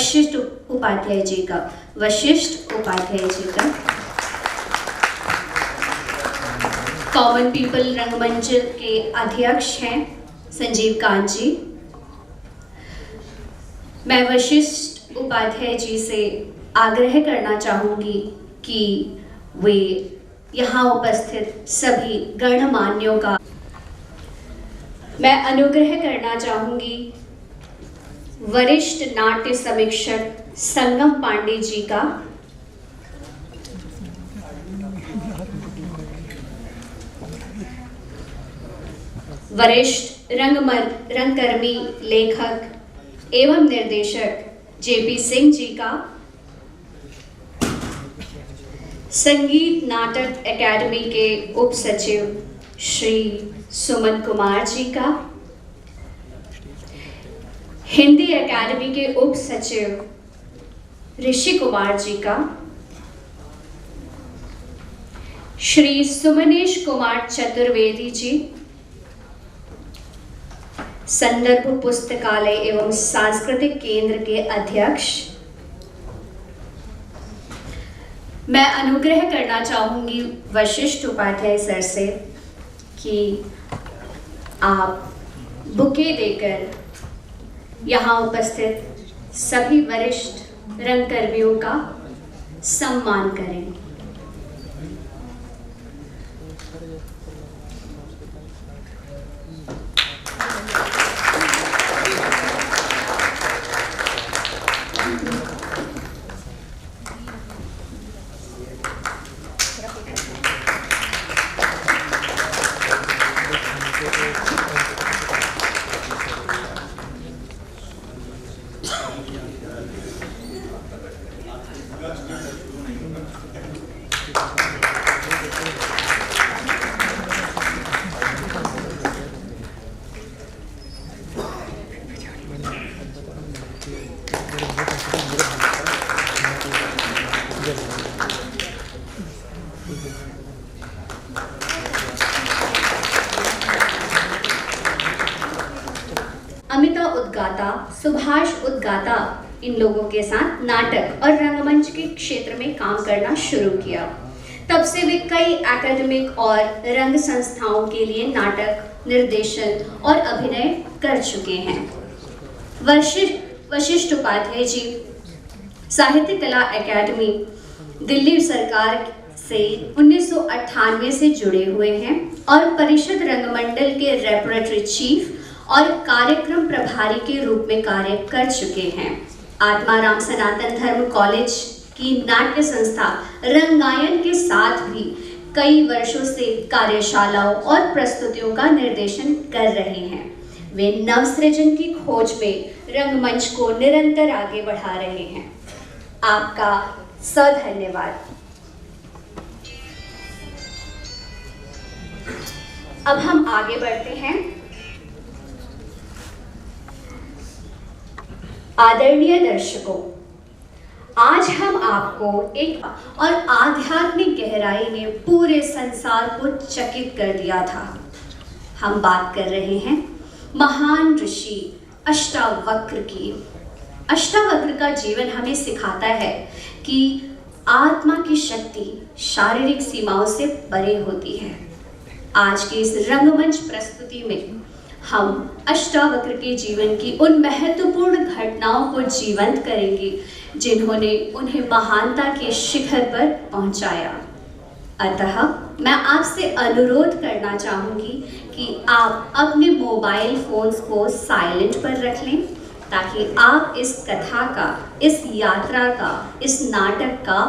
वशिष्ठ उपाध्याय जी का common people रंगमंच के अध्यक्ष हैं संजीव कांत जी। मैं वशिष्ठ उपाध्याय जी से आग्रह करना चाहूँगी कि वे यहाँ उपस्थित सभी गणमान्यों का मैं अनुग्रह करना चाहूँगी वरिष्ठ नाट्य समीक्षक संगम पांडे जी का, वरिष्ठ रंगकर्मी लेखक एवं निर्देशक जेपी सिंह जी का, संगीत नाटक एकेडमी के उप सचिव श्री सुमन कुमार जी का, हिंदी एकेडमी के उप सचिव ऋषि कुमार जी का, श्री सुमनेश कुमार चतुर्वेदी जी, संदर्भ पुस्तकालय एवं सांस्कृतिक केंद्र के अध्यक्ष। मैं अनुग्रह करना चाहूंगी वशिष्ठ उपाध्याय सर से कि आप बुके देकर यहाँ उपस्थित सभी वरिष्ठ रंगकर्मियों का सम्मान करें। अमिता उद्गाता, सुभाष उद्गाता इन लोगों के साथ नाटक और रंगमंच के क्षेत्र में काम करना शुरू किया। तब से वे कई एकेडमिक और रंग संस्थाओं के लिए नाटक, निर्देशन और अभिनय कर चुके हैं। वशिष्ठ उपाध्याय जी साहित्य कला एकेडमी दिल्ली सरकार से 1998 से जुड़े हुए हैं और परिषद रंगमंडल के रेपरेटरी चीफ और कार्यक्रम प्रभारी के रूप में कार्य कर चुके हैं। आत्माराम सनातन धर्म कॉलेज की नाट्य संस्था रंगायन के साथ भी कई वर्षों से कार्यशालाओं और प्रस्तुतियों का निर्देशन कर रहे हैं। वे नवसृजन की खोज में रंगमंच को निरंतर आगे बढ़ा रहे हैं। आपका सधन्यवाद। अब हम आगे बढ़ते हैं। आदरणीय दर्शकों, आज हम आपको एक और आध्यात्मिक गहराई ने पूरे संसार को चकित कर दिया था। हम बात कर रहे हैं महान ऋषि अष्टावक्र की। अष्टावक्र का जीवन हमें सिखाता है कि आत्मा की शक्ति शारीरिक सीमाओं से परे होती है। आज की इस रंगमंच प्रस्तुति में हम अष्टावक्र के जीवन की उन महत्वपूर्ण घटनाओं को जीवंत करेंगे जिन्होंने उन्हें महानता के शिखर पर पहुंचाया। अतः मैं आपसे अनुरोध करना चाहूंगी कि आप अपने मोबाइल फोन्स को साइलेंट पर रख लें ताकि आप इस कथा का, इस यात्रा का, इस नाटक का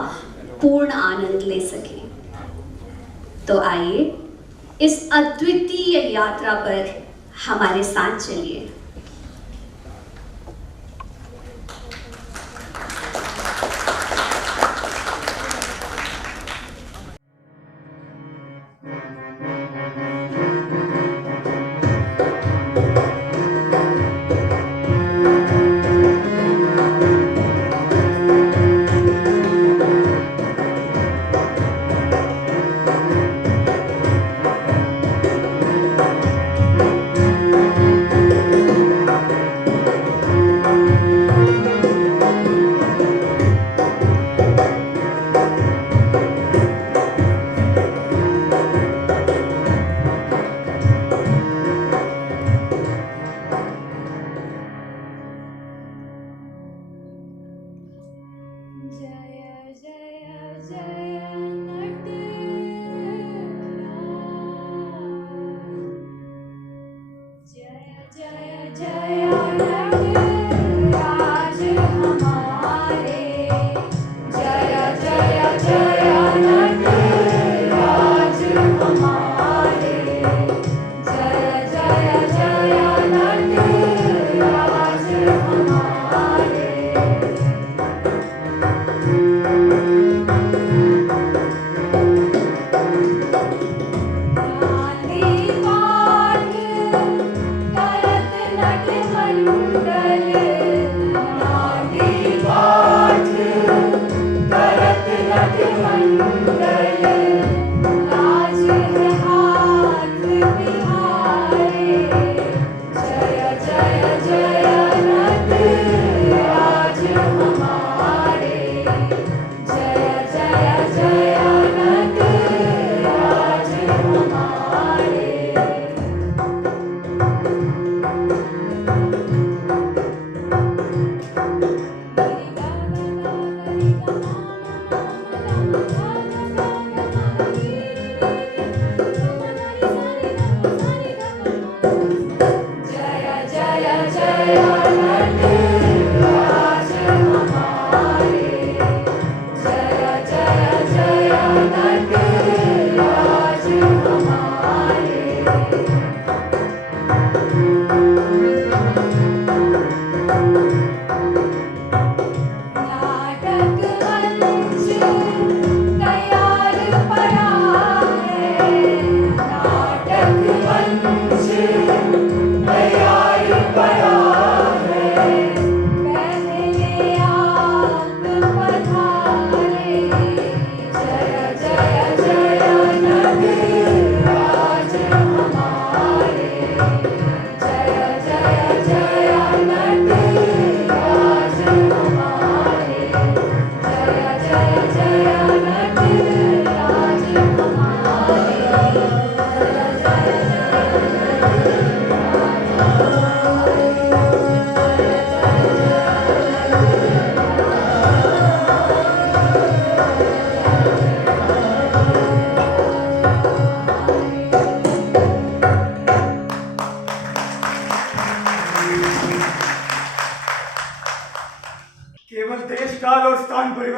पूर्ण आनंद ले सकें। तो आइए इस अद्वितीय यात्रा पर हमारे साथ चलिए।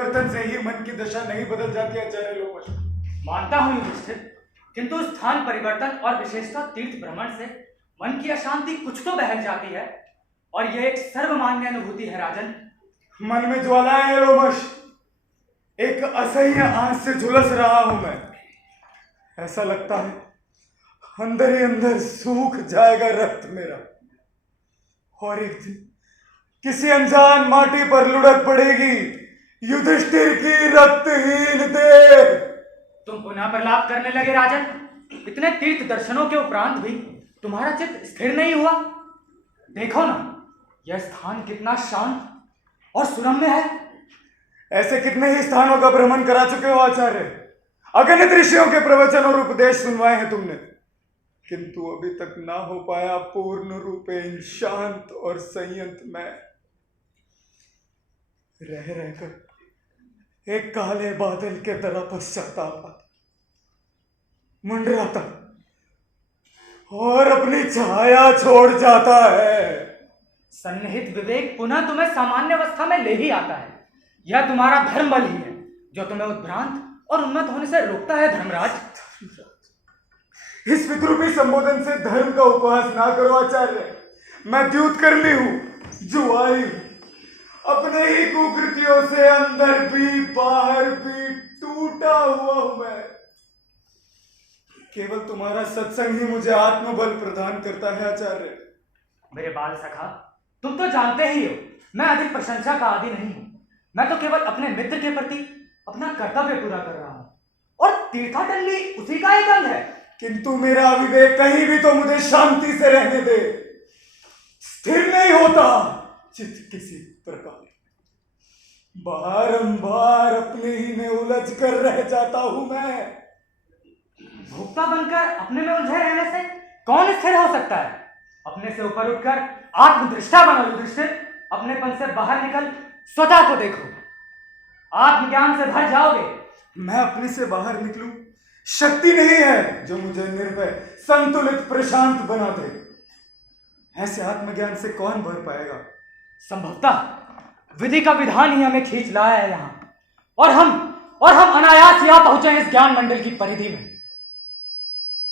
परिवर्तन से ही मन की दशा नहीं बदल जाती आचार्य लोमश। मानता हूं युधिष्ठिर, किंतु स्थान परिवर्तन और विशेषतः तीर्थ भ्रमण से मन की अशांति कुछ तो बहल जाती है, और यह एक सर्वमान्य अनुभूति है राजन। मन में ज्वालाएं हैं लोमश, एक असह्य आंच से झुलस रहा हूं मैं। ऐसा लगता है अंदर ही अंदर सूख जाएगा रक्त मेरा, और एक दिन किसी अनजान माटी पर लुढ़क पड़ेगी युधिष्ठिर की रक्तहीन देह। तुम पुनः प्रलाप करने लगे राजन। इतने तीर्थ दर्शनों के उपरांत भी तुम्हारा चित्त स्थिर नहीं हुआ। देखो ना, यह स्थान कितना शांत और सुरम्य है। ऐसे कितने ही स्थानों का भ्रमण करा चुके हो आचार्य, अगणित ऋषियों के प्रवचन और उपदेश सुनवाए हैं तुमने, किंतु अभी तक ना हो पाया पूर्ण रूपेण शांत और संयत मैं। रह रहकर एक काले बादल के तरह पश्चाताप मंडराता और अपनी छाया छोड़ जाता है। सन्निहित विवेक पुनः तुम्हें सामान्य अवस्था में ले ही आता है। यह तुम्हारा धर्म बल ही है जो तुम्हें उद्भ्रांत और उन्नत होने से रोकता है धर्मराज। इस विद्रूपी संबोधन से धर्म का उपहास ना करो आचार्य। मैं द्यूत कर ली हूं, जुआरी, अपने ही कुकृतियों से अंदर भी बाहर भी टूटा हुआ हूं मैं। केवल तुम्हारा सत्संग ही मुझे आत्मबल प्रदान करता है आचार्य। मेरे बाल सखा, तुम तो जानते ही हो मैं अधिक प्रशंसा का आदि नहीं हूं। मैं तो केवल अपने मित्र के प्रति अपना कर्तव्य पूरा कर रहा हूं, और तीर्थाटन उसी का एक अंग है। किंतु मेरा विवेक कहीं भी तो मुझे शांति से रहने दे, स्थिर नहीं होता चित्त किसी प्रकार। बारंबार अपने ही में उलझ कर रह जाता हूं मैं। भोक्ता बनकर अपने में उलझे रहने से कौन स्थिर हो सकता है? अपने से ऊपर उठकर आत्मदृष्टा बनो युधिष्ठिर। अपनेपन से बाहर निकल स्वतः को देखो, आत्मज्ञान से भर जाओगे। मैं अपने से बाहर निकलूं, शक्ति नहीं है जो मुझे निर्भय संतुलित प्रशांत बना दे। ऐसे आत्मज्ञान से कौन भर पाएगा? संभवतः विधि का विधान ही हमें खींच लाया है यहाँ, और हम अनायास यहाँ पहुंचे हैं इस ज्ञान मंडल की परिधि में।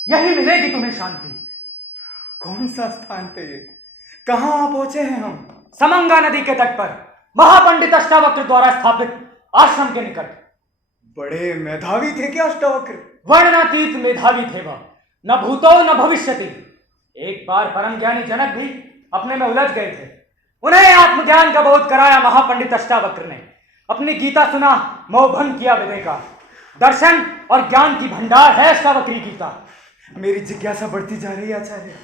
यही मिलेगी तुम्हें शांति। कौन सा स्थान पे ये? कहाँ पहुंचे हैं हम? समंगा नदी के तट पर महापंडित अष्टावक्र द्वारा स्थापित आश्रम के निकट। बड़े मेधावी थे क्या अष्टावक्र? वर्णनातीत मेधावी थे वह, न भूतो न भविष्यति। एक बार परम ज्ञानी जनक भी अपने में उलझ गए थे। उन्हें आत्मज्ञान का बोध कराया महापंडित अष्टावक्र ने। अपनी गीता सुना, मोहभंग किया विवेक का। दर्शन और ज्ञान की भंडार है अष्टावक्री गीता। मेरी जिज्ञासा बढ़ती जा रही है आचार्य।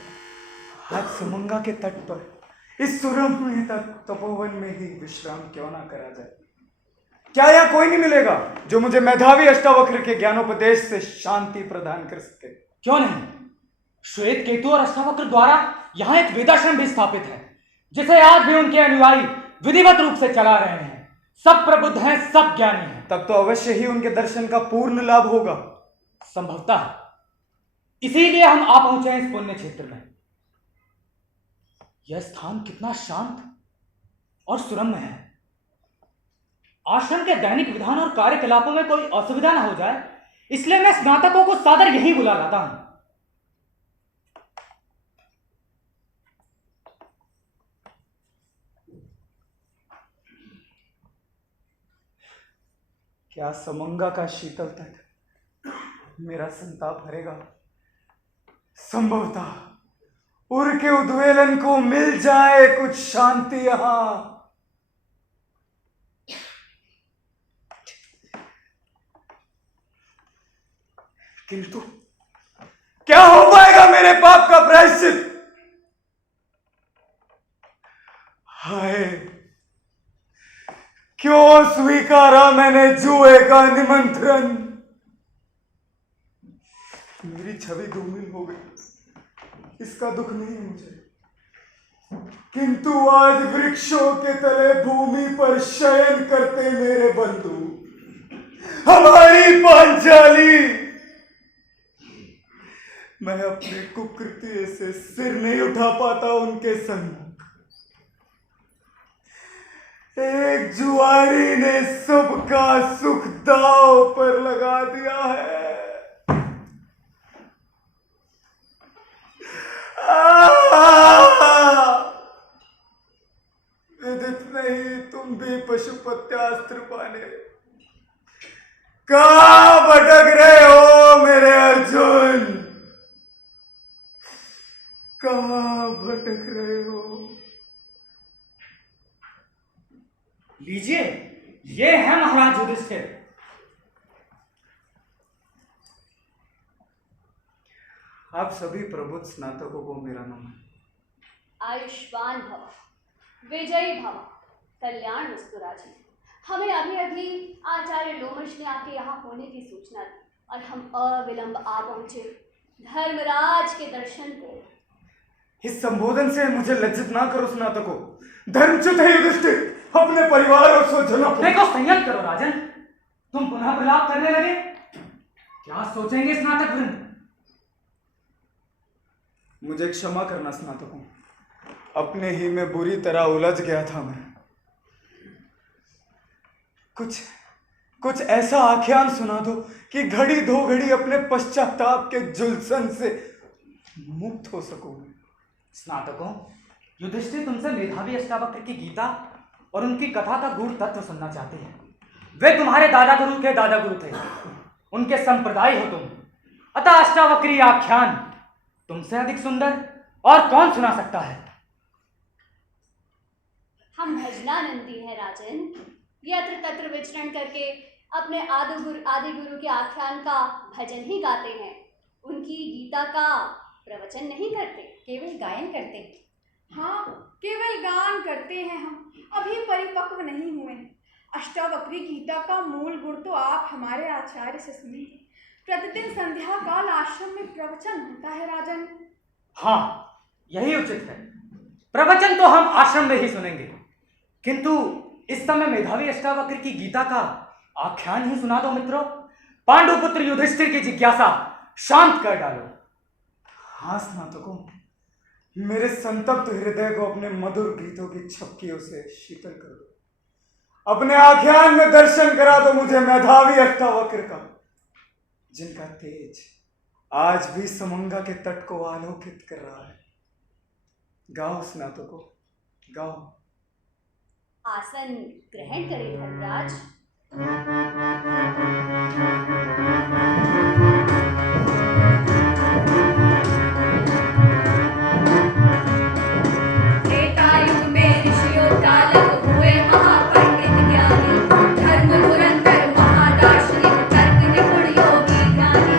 आज समंगा के तट पर इस सुरम्य तपोवन में ही विश्राम क्यों ना करा जाए? क्या यहाँ कोई नहीं मिलेगा जो मुझे मेधावी अष्टावक्र के ज्ञानोपदेश से शांति प्रदान कर सके? क्यों नहीं, श्वेत केतु और अष्टावक्र द्वारा यहाँ एक वेदाश्रम भी स्थापित है, जिसे आज भी उनके अनुयायी विधिवत रूप से चला रहे हैं। सब प्रबुद्ध हैं, सब ज्ञानी हैं। तब तो अवश्य ही उनके दर्शन का पूर्ण लाभ होगा। संभवतः इसीलिए हम आ पहुंचे हैं इस पुण्य क्षेत्र में। यह स्थान कितना शांत और सुरम्य है। आश्रम के दैनिक विधान और कार्यकलापों में कोई असुविधा न हो जाए, इसलिए मैं स्नातकों को सादर यहीं बुला लाता हूं। क्या समंगा का शीतल तट मेरा संताप हरेगा? संभवतः उर के उद्वेलन को मिल जाए कुछ शांति यहां। किंतु क्या हो पाएगा मेरे पाप का प्रायश्चित? हाय, क्यों स्वीकारा मैंने जुए का निमंत्रण? मेरी छवि धूमिल हो गई, इसका दुख नहीं मुझे, किंतु आज वृक्षों के तले भूमि पर शयन करते मेरे बंधु, हमारी पांचाली, मैं अपने कुकृत्य से सिर नहीं उठा पाता उनके सम्मुख। एक जुआरी ने सबका सुख दांव पर लगा दिया है। विदित नहीं तुम भी पशुपत्यास्त्र पाने। कहाँ भटक रहे हो मेरे अर्जुन? कहाँ भटक रहे हो? लीजिए, ये है महाराज युधिष्ठिर। आप सभी प्रबुद्ध स्नातकों को मेरा नमन। आयुष्मान भव, विजयी भव, कल्याण वस्तु राजन। हमें अभी अभी आचार्य लोमश ने आपके यहाँ होने की सूचना दी और हम अविलंब आ पहुंचे धर्मराज के दर्शन को। इस संबोधन से मुझे लज्जित ना करो स्नातकों। धर्मच्युत है युधिष्ठिर, अपने परिवार और स्वजनों को देखो, संयत करो राजन। तुम पुनः प्रलाप करने लगे। क्या सोचेंगे स्नातक वृंद? मुझे क्षमा करना स्नातकों, अपने ही में बुरी तरह उलझ गया था मैं। कुछ ऐसा आख्यान सुना दो कि घड़ी दो घड़ी अपने पश्चाताप के जुल्सन से मुक्त हो सकूं। स्नातकों, युधिष्ठिर तुमसे मेधावी अष्टावक्र की गीता और उनकी कथा का गूढ़ तत्व सुनना चाहते हैं। वे तुम्हारे दादा गुरु के दादा गुरु थे, उनके संप्रदाय हो तुम। अतः अष्टावक्री आख्यान तुमसे अधिक सुंदर और कौन सुना सकता है? हम भजनानंदी हैं राजन। यत्र तत्र विचरण करके अपने आदि गुरु के आख्यान का भजन ही गाते हैं। उनकी गीता का प्रवचन नहीं करते, केवल गायन करते हैं। हाँ, केवल गान करते हैं। हम अभी परिपक्व नहीं हुए हैं। अष्टावक्री गीता का मूल गुण तो आप हमारे आचार्य से सुनेंगे। प्रतिदिन संध्या काल आश्रम में प्रवचन होता है राजन। हाँ, यही उचित है। प्रवचन तो हम आश्रम में ही सुनेंगे, किंतु इस समय मेधावी अष्टावक्र की गीता का आख्यान ही सुना दो मित्रों। पांडुपुत्र युधिष्ठिर की जिज्ञासा शांत कर डालो। हाँ स्नातकों, मेरे संतप्त हृदय को अपने मधुर गीतों की छपकियों से शीतल कर दो। अपने आख्यान में दर्शन करा दो मुझे मेधावी अष्टावक्र का, जिनका तेज आज भी समंगा के तट को आलोकित कर रहा है। गाओ स्नातकों, गाओ। आसन ग्रहण करें धर्मराज। त्रेतायुग में ऋषियों कालक हुए महापंडित ज्ञानी, धर्म धुरंधर महादार्शनिक, तर्क निपुण योगी ज्ञानी।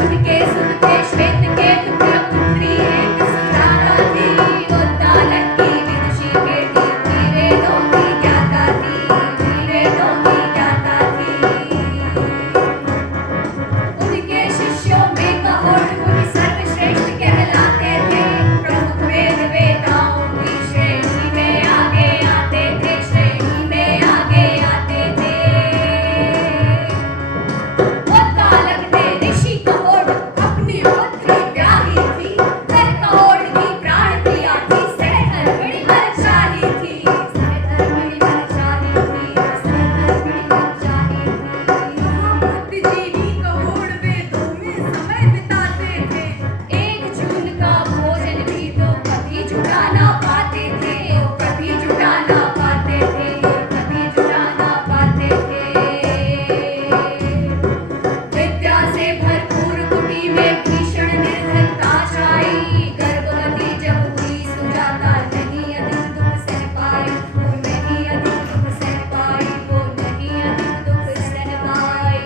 उनके सुन थे श्वेत केतु पुत्री एक सुजाता थी। उद्दालक की विदुषी बेटी थी, वेदों की ज्ञाता थी, वेदों की ज्ञाता थी। उनके शिष्यों में कहोड़ मुनि सर्वश्रेष्ठ कहलाते थे। प्रमुख वेद वेताओं की श्रेणी में आगे आते थे, श्रेणी में आगे आते थे। उद्दालक ने ऋषि कहोड़ अपनी पुत्री ब्याही थी। हर कहोड़ की प्राण प्रिया थी, सहधर्मिणी मनचाही थी, सहधर्मिणी मनचाही थी, सहधर्मिणी मनचाही थी। बुद्धिजीवी कहोड़ वेदों में समय बिताते थे। एक जून का भोजन भी तो कभी जुटा ना पाते थे, कभी जुटा ना पाते थे, कभी जुटा ना पाते थे। विद्या से भरपूर कुटी में भीषण निर्धनता छाई। गर्भवती जब हुई सुजाता, नहीं अधिक दुख सह पाई, वो नहीं अधिक दुख सह पाई, वो नहीं अधिक दुख सह पाई।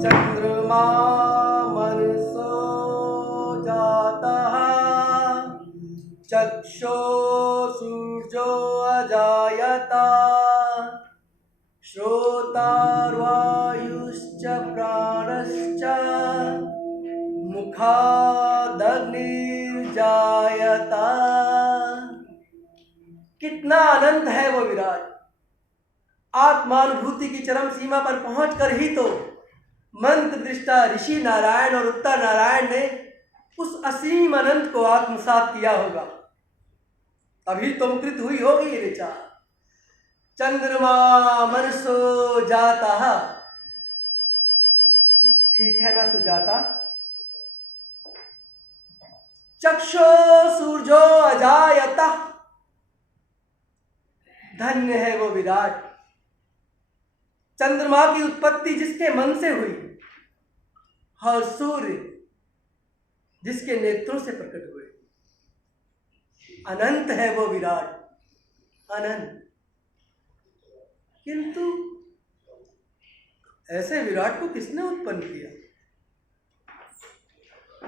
चंद्रमा मनसो जातः, चक्षो सूर्यो अजायत, श्रोतार्वायुश्च प्राणश्च, मुखादग्निर्जायत। कितना आनंद है वो विराज। आत्मानुभूति की चरम सीमा पर पहुंचकर ही तो मंत्र दृष्टा ऋषि नारायण और उत्तर नारायण ने उस असीम अनंत को आत्मसात किया होगा, तभी तो मुकृत हुई होगी ये ऋचा। चंद्रमा मनसो जाता, ठीक है ना सुजाता? चक्षो सूर्यो अजायता, धन्य है वो विराट। चंद्रमा की उत्पत्ति जिसके मन से हुई और सूर्य जिसके नेत्रों से प्रकट हुए। अनंत है वो विराट, अनंत। किंतु ऐसे विराट को किसने उत्पन्न किया?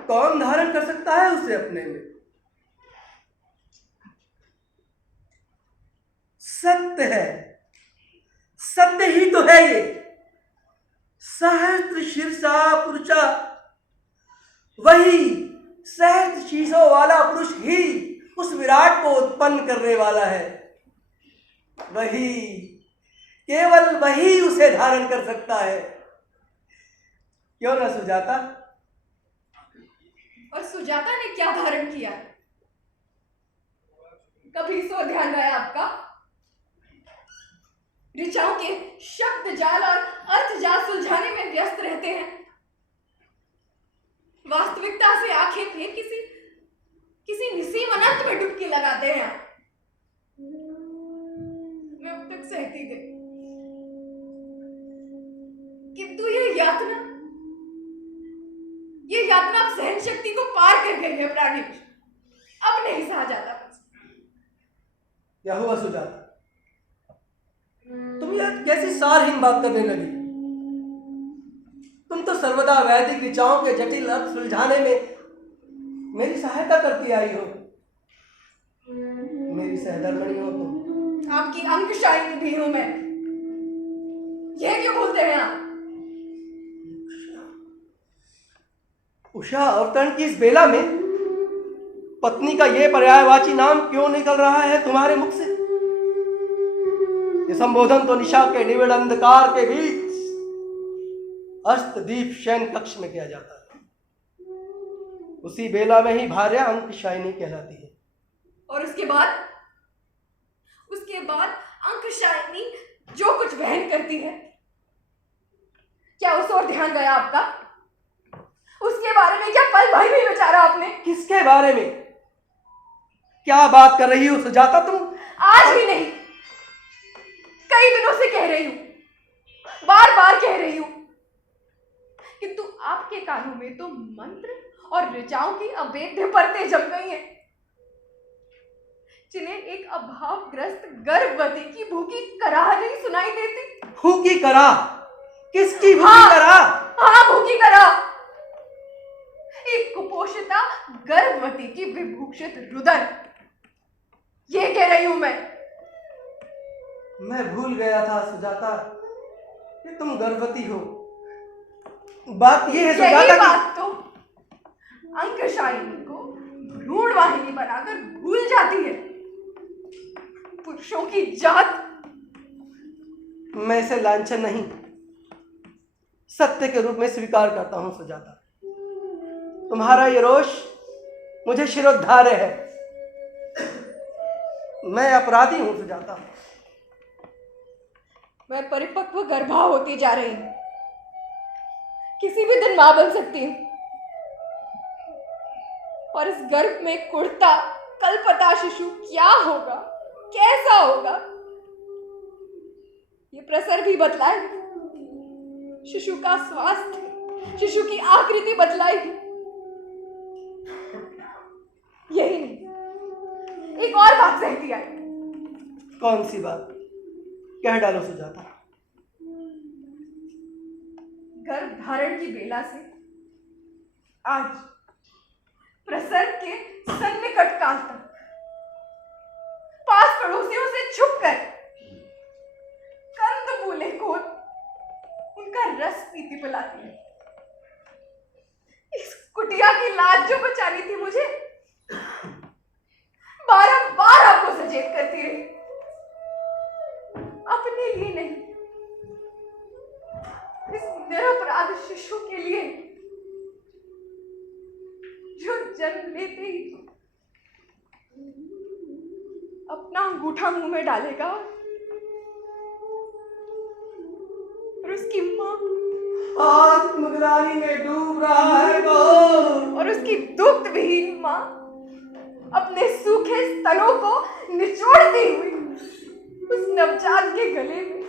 कौन धारण कर सकता है उसे अपने में? सत्य है, सत्य ही तो है ये। सहस्त्र शीर्षा पुरुषा, वही सहस्त्र शीर्षों वाला पुरुष ही उस विराट को उत्पन्न करने वाला है। वही, केवल वही उसे धारण कर सकता है। क्यों ना सुजाता? और सुजाता ने क्या धारण किया? कभी इस ओर ध्यान गया आपका? ऋचाओं के शब्द जाल और अर्थ जाल सुलझाने में व्यस्त रहते हैं। वास्तविकता से आंखें फेर किसी निसीम अनंत में डुबकी लगाते हैं। मैं अब तक सहती गई, किंतु यह यातना अब सहन शक्ति को पार कर गई है प्राणी। अब नहीं सहा जाता। क्या हुआ सुजाता? तुम यह कैसी सारहीन बात करने लगी? तुम तो सर्वदा वैदिक ऋचाओं के जटिल अर्थ सुलझाने में मेरी सहायता करती आई हो। मेरी सहधर्मणी हो तुम। आपकी अंकशायिनी भी हूं मैं। यह क्यों बोलते हैं आप? उषा अवतरण की इस बेला में पत्नी का यह पर्यायवाची नाम क्यों निकल रहा है तुम्हारे मुख से? ये संबोधन तो निशा के निविड़ अंधकार के बीच अष्टदीप शयन कक्ष में किया जाता है। उसी बेला में ही भार्या अंकशायिनी कहलाती है। और उसके बाद अंकशायिनी जो कुछ वहन करती है, क्या उस ओर ध्यान गया आपका? उसके बारे में क्या पल भर भी विचारा आपने? किसके बारे में? क्या बात कर रही हो सुजाता तुम? आज ही नहीं, कई दिनों से कह रही हूं, बार बार कह रही हूं, किंतु आपके कानों में तो मंत्र और ऋचाओं की अभेद्य परतें जम गई हैं, जिन्हें एक अभावग्रस्त गर्भवती की भूखी कराह नहीं सुनाई देती। भूखी कराह? किसकी भूखी कराह? हाँ, भूखी कराह। एक कुपोषिता गर्भवती की विभूषित रुदन, ये कह रही हूं मैं। मैं भूल गया था सुजाता कि तुम गर्भवती हो। बात यह है सुजाता, यही बात तो अंकशायिनी को भ्रूण वाहिनी बनाकर भूल जाती है। पुरुषों की जात। मैं इसे लांछन नहीं, सत्य के रूप में स्वीकार करता हूं सुजाता। तुम्हारा ये रोष मुझे शिरोद्धार्य है। मैं अपराधी हूं सुजाता। मैं परिपक्व गर्भा होती जा रही हूं, किसी भी दिन मां बन सकती हूं, और इस गर्भ में कुड़ता कल्पता शिशु क्या होगा, कैसा होगा, ये प्रसर भी बतलाएगी। शिशु का स्वास्थ्य, शिशु की आकृति बतलाएगी। यही नहीं, एक और बात सहती आई। कौन सी बात? कह डालो सुजाता। गर्भ धारण की बेला से आज प्रसर के सन्निकट काल तक पास पड़ोसियों से छुपकर कंदमूले को उनका रस पीती पिलाती है। इस कुटिया की लाज जो बचानी थी मुझे, बार-बार आपको सचेत करती रही। अपने लिए नहीं, इस निरपराध शिशु के लिए जो जन्म लेते ही अपना अंगूठा मुंह में डालेगा और उसकी माँ आत्मग्लानि में डूब रहा है कौन? और उसकी दुग्ध विहीन माँ अपने सूखे स्तनों को निचोड़ती हुई उस नवजात के गले में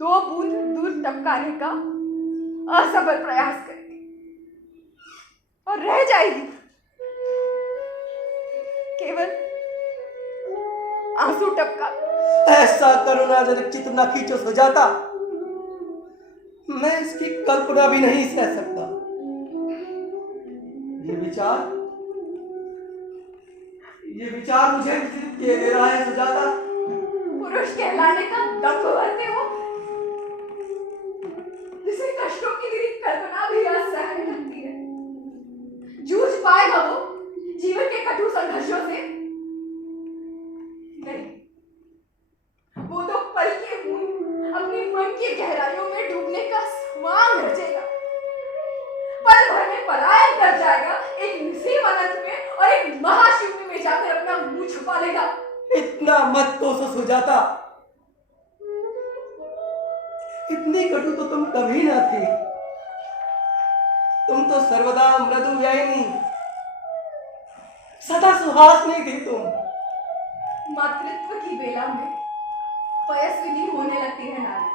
2 बूंद दूध टपकाने का असफल प्रयास करती और रह जाएगी केवल आंसू टपका। ऐसा करुणाजनक चित्र न खींचो सुजाता, मैं इसकी कल्पना भी नहीं सह सकता। ये विचार मुझे विचलित किए दे रहा है सुजाता। पुरुष कहलाने का दम्भ भरते हो, जिसे कष्टों की मेरी कल्पना भी असहनीय लगती है। जूझ पाएगा वो जीवन के कटु संघर्षों से? नहीं, वो तो पल के बूंद अपनी मन की गहराइयों में डूबने का स्वांग रचेगा, पल भर में पलायन कर जाएगा एक निसीम अनंत में और एक महाशून्य में जाकर अपना मुंह छुपा लेगा। इतना मत कोसो सुजाता, इतनी कटु तो तुम कभी ना थी। तुम तो सर्वदा मृदु व्ययनी, सदा सुहासनी थी तुम। मातृत्व की बेला में पयस्विनी होने लगती है नारी,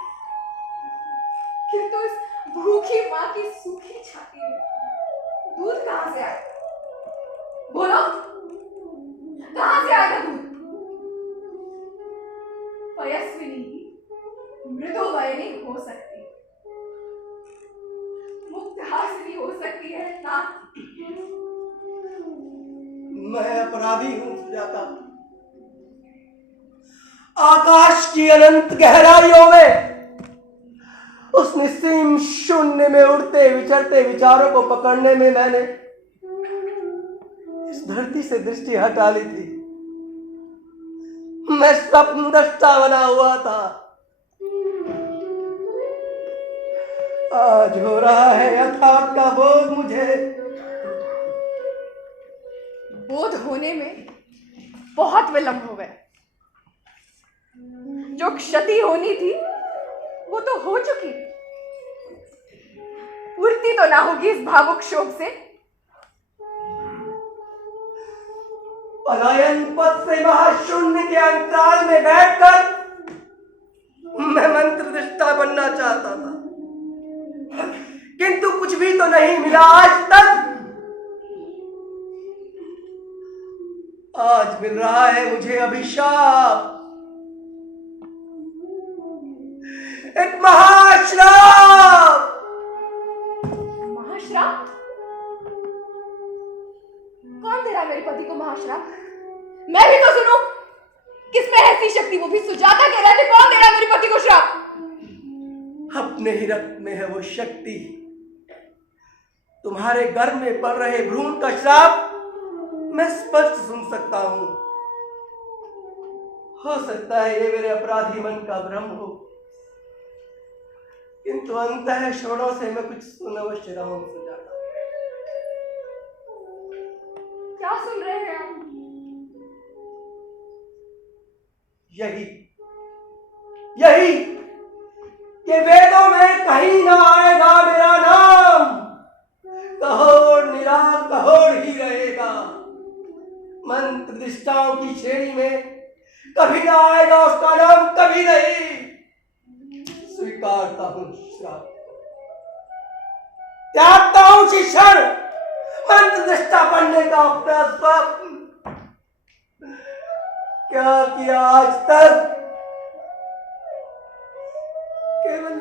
किंतु इस भूखी माँ की सूखी छाती में दूध कहाँ से आएगा? बोलो, कहाँ से आएगा दूध? पयस्विनी मृदुवयनी हो सकती है, मुक्तहासिनी हो सकती है ना? मैं अपराधी हूं सुजाता। आकाश की अनंत गहराइयों में उस निस्सीम शून्य में उड़ते विचरते विचारों को पकड़ने में मैंने इस धरती से दृष्टि हटा ली थी। मैं स्वप्नद्रष्टा बना हुआ था। आज हो रहा है यथार्थ का बोध मुझे। बोध होने में बहुत विलंब हो गया। जो क्षति होनी थी वो तो हो चुकी, पूर्ति तो ना होगी इस भावुक शोक से। पलायन पथ से महाशून्य के अंतराल में बैठकर मैं मंत्र दृष्टा बनना चाहता था, किंतु कुछ भी तो नहीं मिला आज तक। आज मिल रहा है मुझे अभिशाप, एक महाश्राप। महाश्राप? कौन दे रहा मेरे पति को महाश्राप? मैं भी तो सुनूं, किसमें ऐसी शक्ति? वो भी सुजाता कह रहा है, कौन दे रहा मेरे पति को श्राप? अपने ही रक्त में है वो शक्ति। तुम्हारे गर्भ में पड़ रहे भ्रूण का श्राप मैं स्पष्ट सुन सकता हूं। हो सकता है ये मेरे अपराधी मन का भ्रम हो, किंतु अंतः क्षणों से मैं कुछ सुन अवश्य रहा हूं सुजाता। क्या सुन रहे हैं आप? यही कि वेदों में कहीं ना आएगा मेरा नाम, कहोड़ निराग कहोड़ ही रहेगा। मंत्र निष्ठाओं की श्रेणी में कभी ना आएगा उसका नाम, कभी नहीं। स्वीकारता हूं श्राप, त्यागता हूं शिक्षण, मंत्र निष्ठा बनने का अपना स्वप्न। क्या किया आज तक? केवल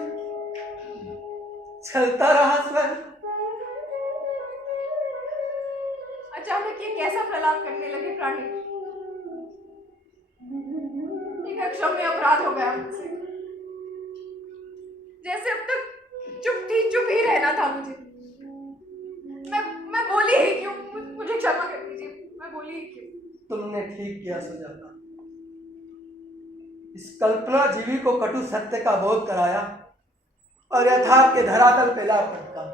चलता रहा स्वयं। अचानक ये कैसा प्रलाप करने लगे प्राणी? एक अक्षम्य अपराध हो गया मुझसे, जैसे अब तक चुप ही रहना था मुझे। मैं बोली ही क्यों? मुझे क्षमा कर दीजिए, मैं बोली ही क्यों? तुमने ठीक किया सुजाता। इस कल्पना जीवी को कटु सत्य का बोध कराया और यथार्थ के धरातल पे ला पटका,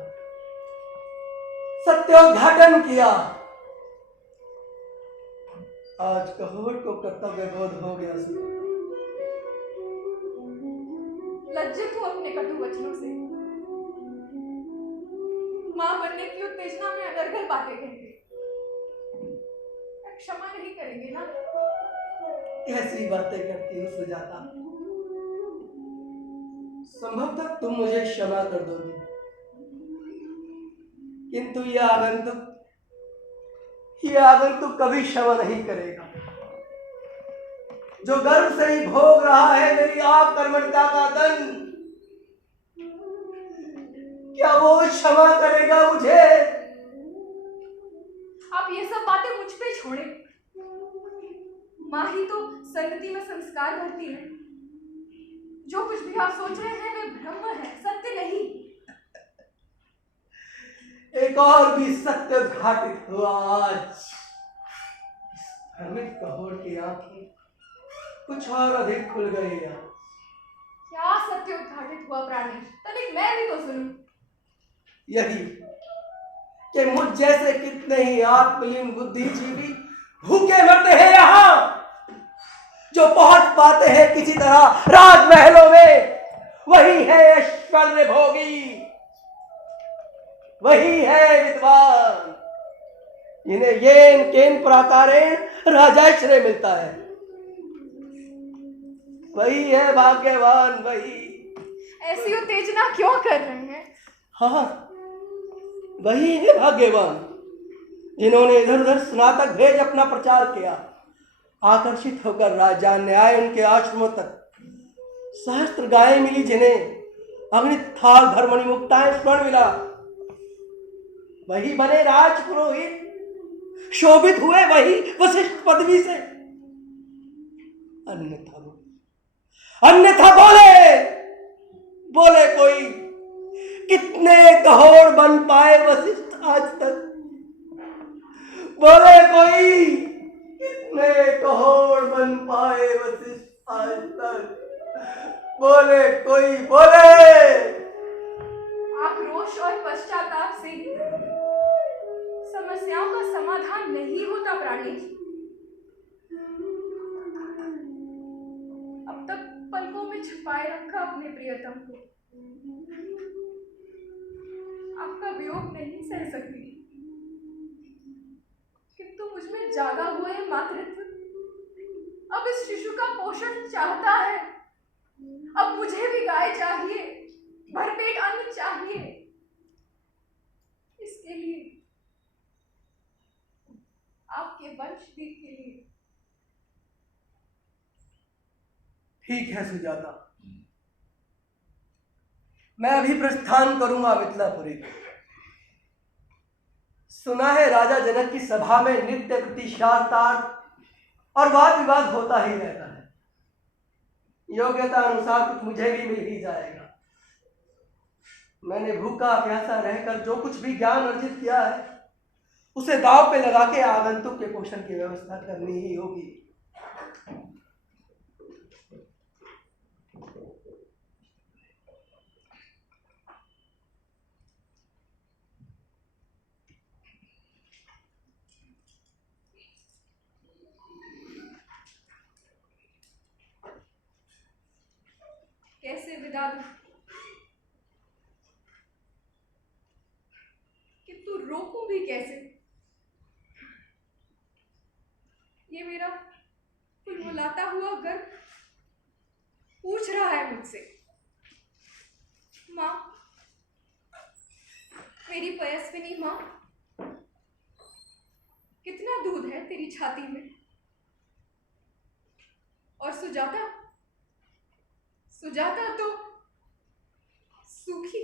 सत्योद्घाटन किया। आज कहोड़ को कर्तव्य बोध हो गया सुजाता। लज्जित हूँ अपने कटु वचनों से। मां बनने की उत्तेजना में अनर्गल बातें कहेंगे, क्षमा नहीं करेंगे ना? कैसी बातें करती हो सुजाता। संभवतः तुम मुझे क्षमा कर दोगी, किंतु यह आगंतुक कभी क्षमा नहीं करेगा। जो गर्व से ही भोग रहा है मेरी आप कर्मठता का दंड, क्या वो क्षमा करेगा मुझे? आप ये सब बातें मुझ पे छोड़े। माँ ही तो संगति में संस्कार भरती है। जो कुछ भी आप सोच रहे हैं वे भ्रम है, सत्य नहीं। एक और भी सत्य उद्घाटित हुआ आज। इस भ्रमित कहोड़ की आंखें कुछ और अधिक खुल गई आज। क्या सत्य उद्घाटित हुआ प्राणी? तनिक मैं भी तो सुनूं। यही कि मुझ जैसे कितने ही आत्मलीन बुद्धिजीवी भूखे मरते हैं यहाँ, जो पहुंच पाते हैं किसी तरह राजमहलों में, वही है ऐश्वर्य भोगी, वही है विद्वान, इन्हें येन केन प्राकारेण राजाश्रय मिलता है। वही है भाग्यवान, वही। ऐसी उत्तेजना क्यों कर रहे हैं? हाँ, वही है भाग्यवान जिन्होंने इधर उधर स्नातक भेज अपना प्रचार किया। आकर्षित होकर राजा ने आए उनके आश्रमों तक। सहस्त्र गायें मिली जिन्हें अगणित थाल भर मणिमुक्ताएं स्वर्ण मिला। वही बने राजपुरोहित, शोभित हुए वही वशिष्ठ पदवी से। अन्यथा बोले कोई, कितने कहोड़ बन पाए वशिष्ठ आज तक? बोले कोई, कितने कहोड़ बन पाए वशिष्ठ आज तक? बोले कोई, बोले। आक्रोश और पश्चाताप से समस्याओं का समाधान नहीं होता प्राणी। अब तक पलकों में छुपाए रखा अपने प्रियतम को। आपका वियोग नहीं सह सकती, किंतु मुझ में जागा हुआ ये मातृत्व अब इस शिशु का पोषण चाहता है। अब मुझे भी गाय चाहिए, भरपेट अन्न चाहिए। इसके लिए, आपके वंशदीप के लिए। ठीक है सुजाता, मैं अभी प्रस्थान करूंगा मिथिलापुरी को। सुना है राजा जनक की सभा में नित्य प्रतिशार और वाद विवाद होता ही रहता है। योग्यता अनुसार कुछ मुझे भी मिल ही जाएगा। मैंने भूखा प्यासा रहकर जो कुछ भी ज्ञान अर्जित किया है, उसे दांव पे लगा के आगंतुक के पोषण की व्यवस्था करनी ही होगी। कैसे विदा दूं, किंतु रोकूं भी कैसे? ये मेरा कुलबुलाता हुआ गर्भ पूछ रहा है मुझसे, माँ, मेरी पयस्विनी माँ, कितना दूध है तेरी छाती में? और सुजाता तो सूखी।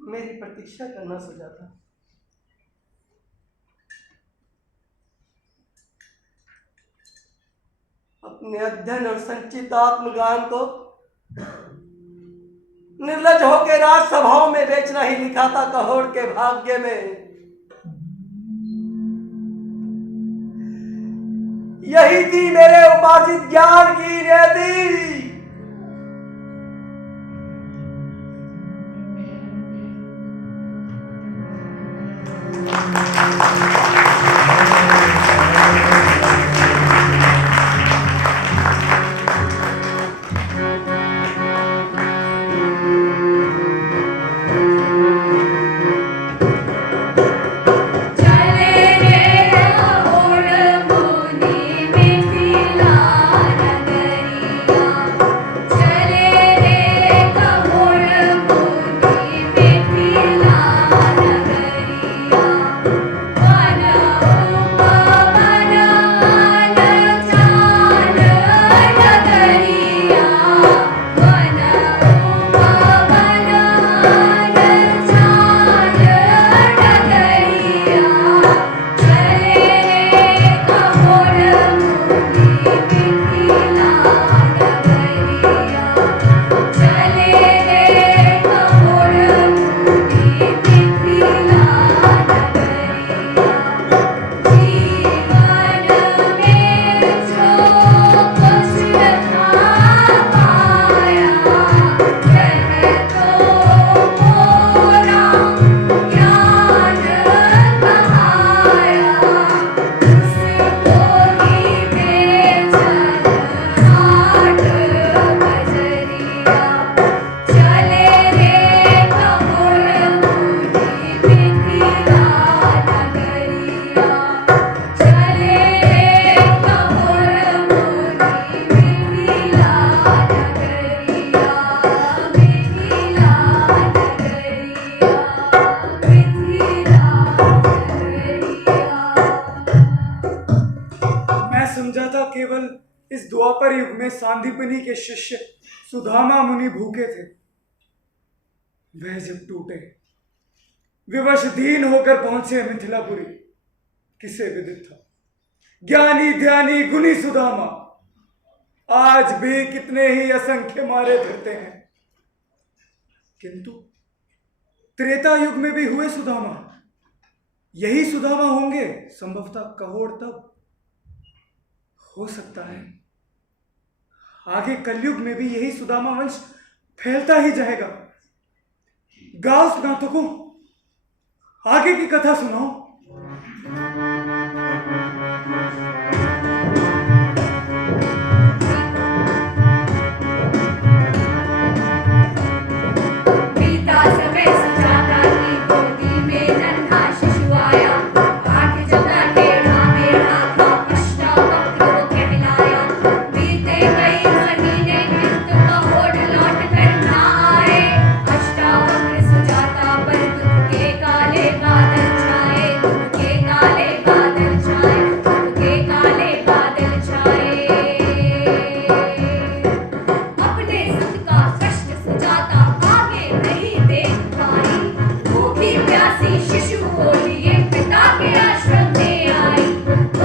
मेरी प्रतीक्षा करना सुजाता। अपने अध्ययन और संचित आत्मज्ञान को निर्लज होकर राजसभाओं में बेचना ही लिखा था कहोड़ के भाग्य में। यही थी मेरे उपार्जित ज्ञान की नियति। केवल इस द्वापर युग में सांदीपनि के शिष्य सुदामा मुनि भूखे थे। वह जब टूटे, विवश दीन होकर पहुंचे मिथिलापुरी, किसे विदित था। ज्ञानी ध्यानी गुणी सुदामा आज भी कितने ही असंख्य मारे फिरते हैं, किंतु त्रेता युग में भी हुए सुदामा यही सुदामा होंगे संभवतः कहोड़ तब। हो सकता है आगे कलयुग में भी यही सुदामा वंश फैलता ही जाएगा। गाओ स्नातकों, आगे की कथा सुनाओ। बीता समय सुजाता की गोदी में नन्हा शिशु आया। आठ जगह टेढ़ा मेढ़ा था, अष्टावक्र वो कहलाया। बीते कई महीने किंतु कहोड़ लौट कर ना आए। अष्टावक्र सुजाता पर दुख के काले बादल छाए, दुख के काले बादल छाए, दुख के काले बादल छाए। अपने सुख का कष्ट सुजाता आगे नहीं देख पाई। भूखी प्यासी शिशु को लिए पिता के आश्रम में आई।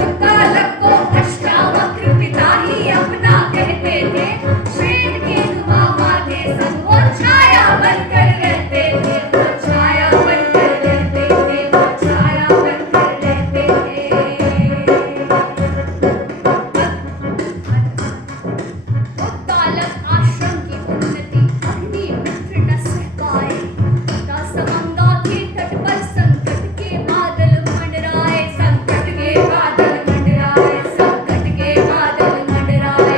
उत्तालक को अष्टावक्र पिता ही अपना कहते थे। श्वेत केतु मामा थे सब वो छाया बनकर रहते थे, वो छाया बनकर रहते थे, वो छाया बनकर रहते थे। उत्तालक आश्रम की उन्नति अग्नि मित्र न सह पाए। तथा समंगा के तट पर संकट के बादल मंडराए, संकट के बादल मंडराए, संकट के बादल मंडराए।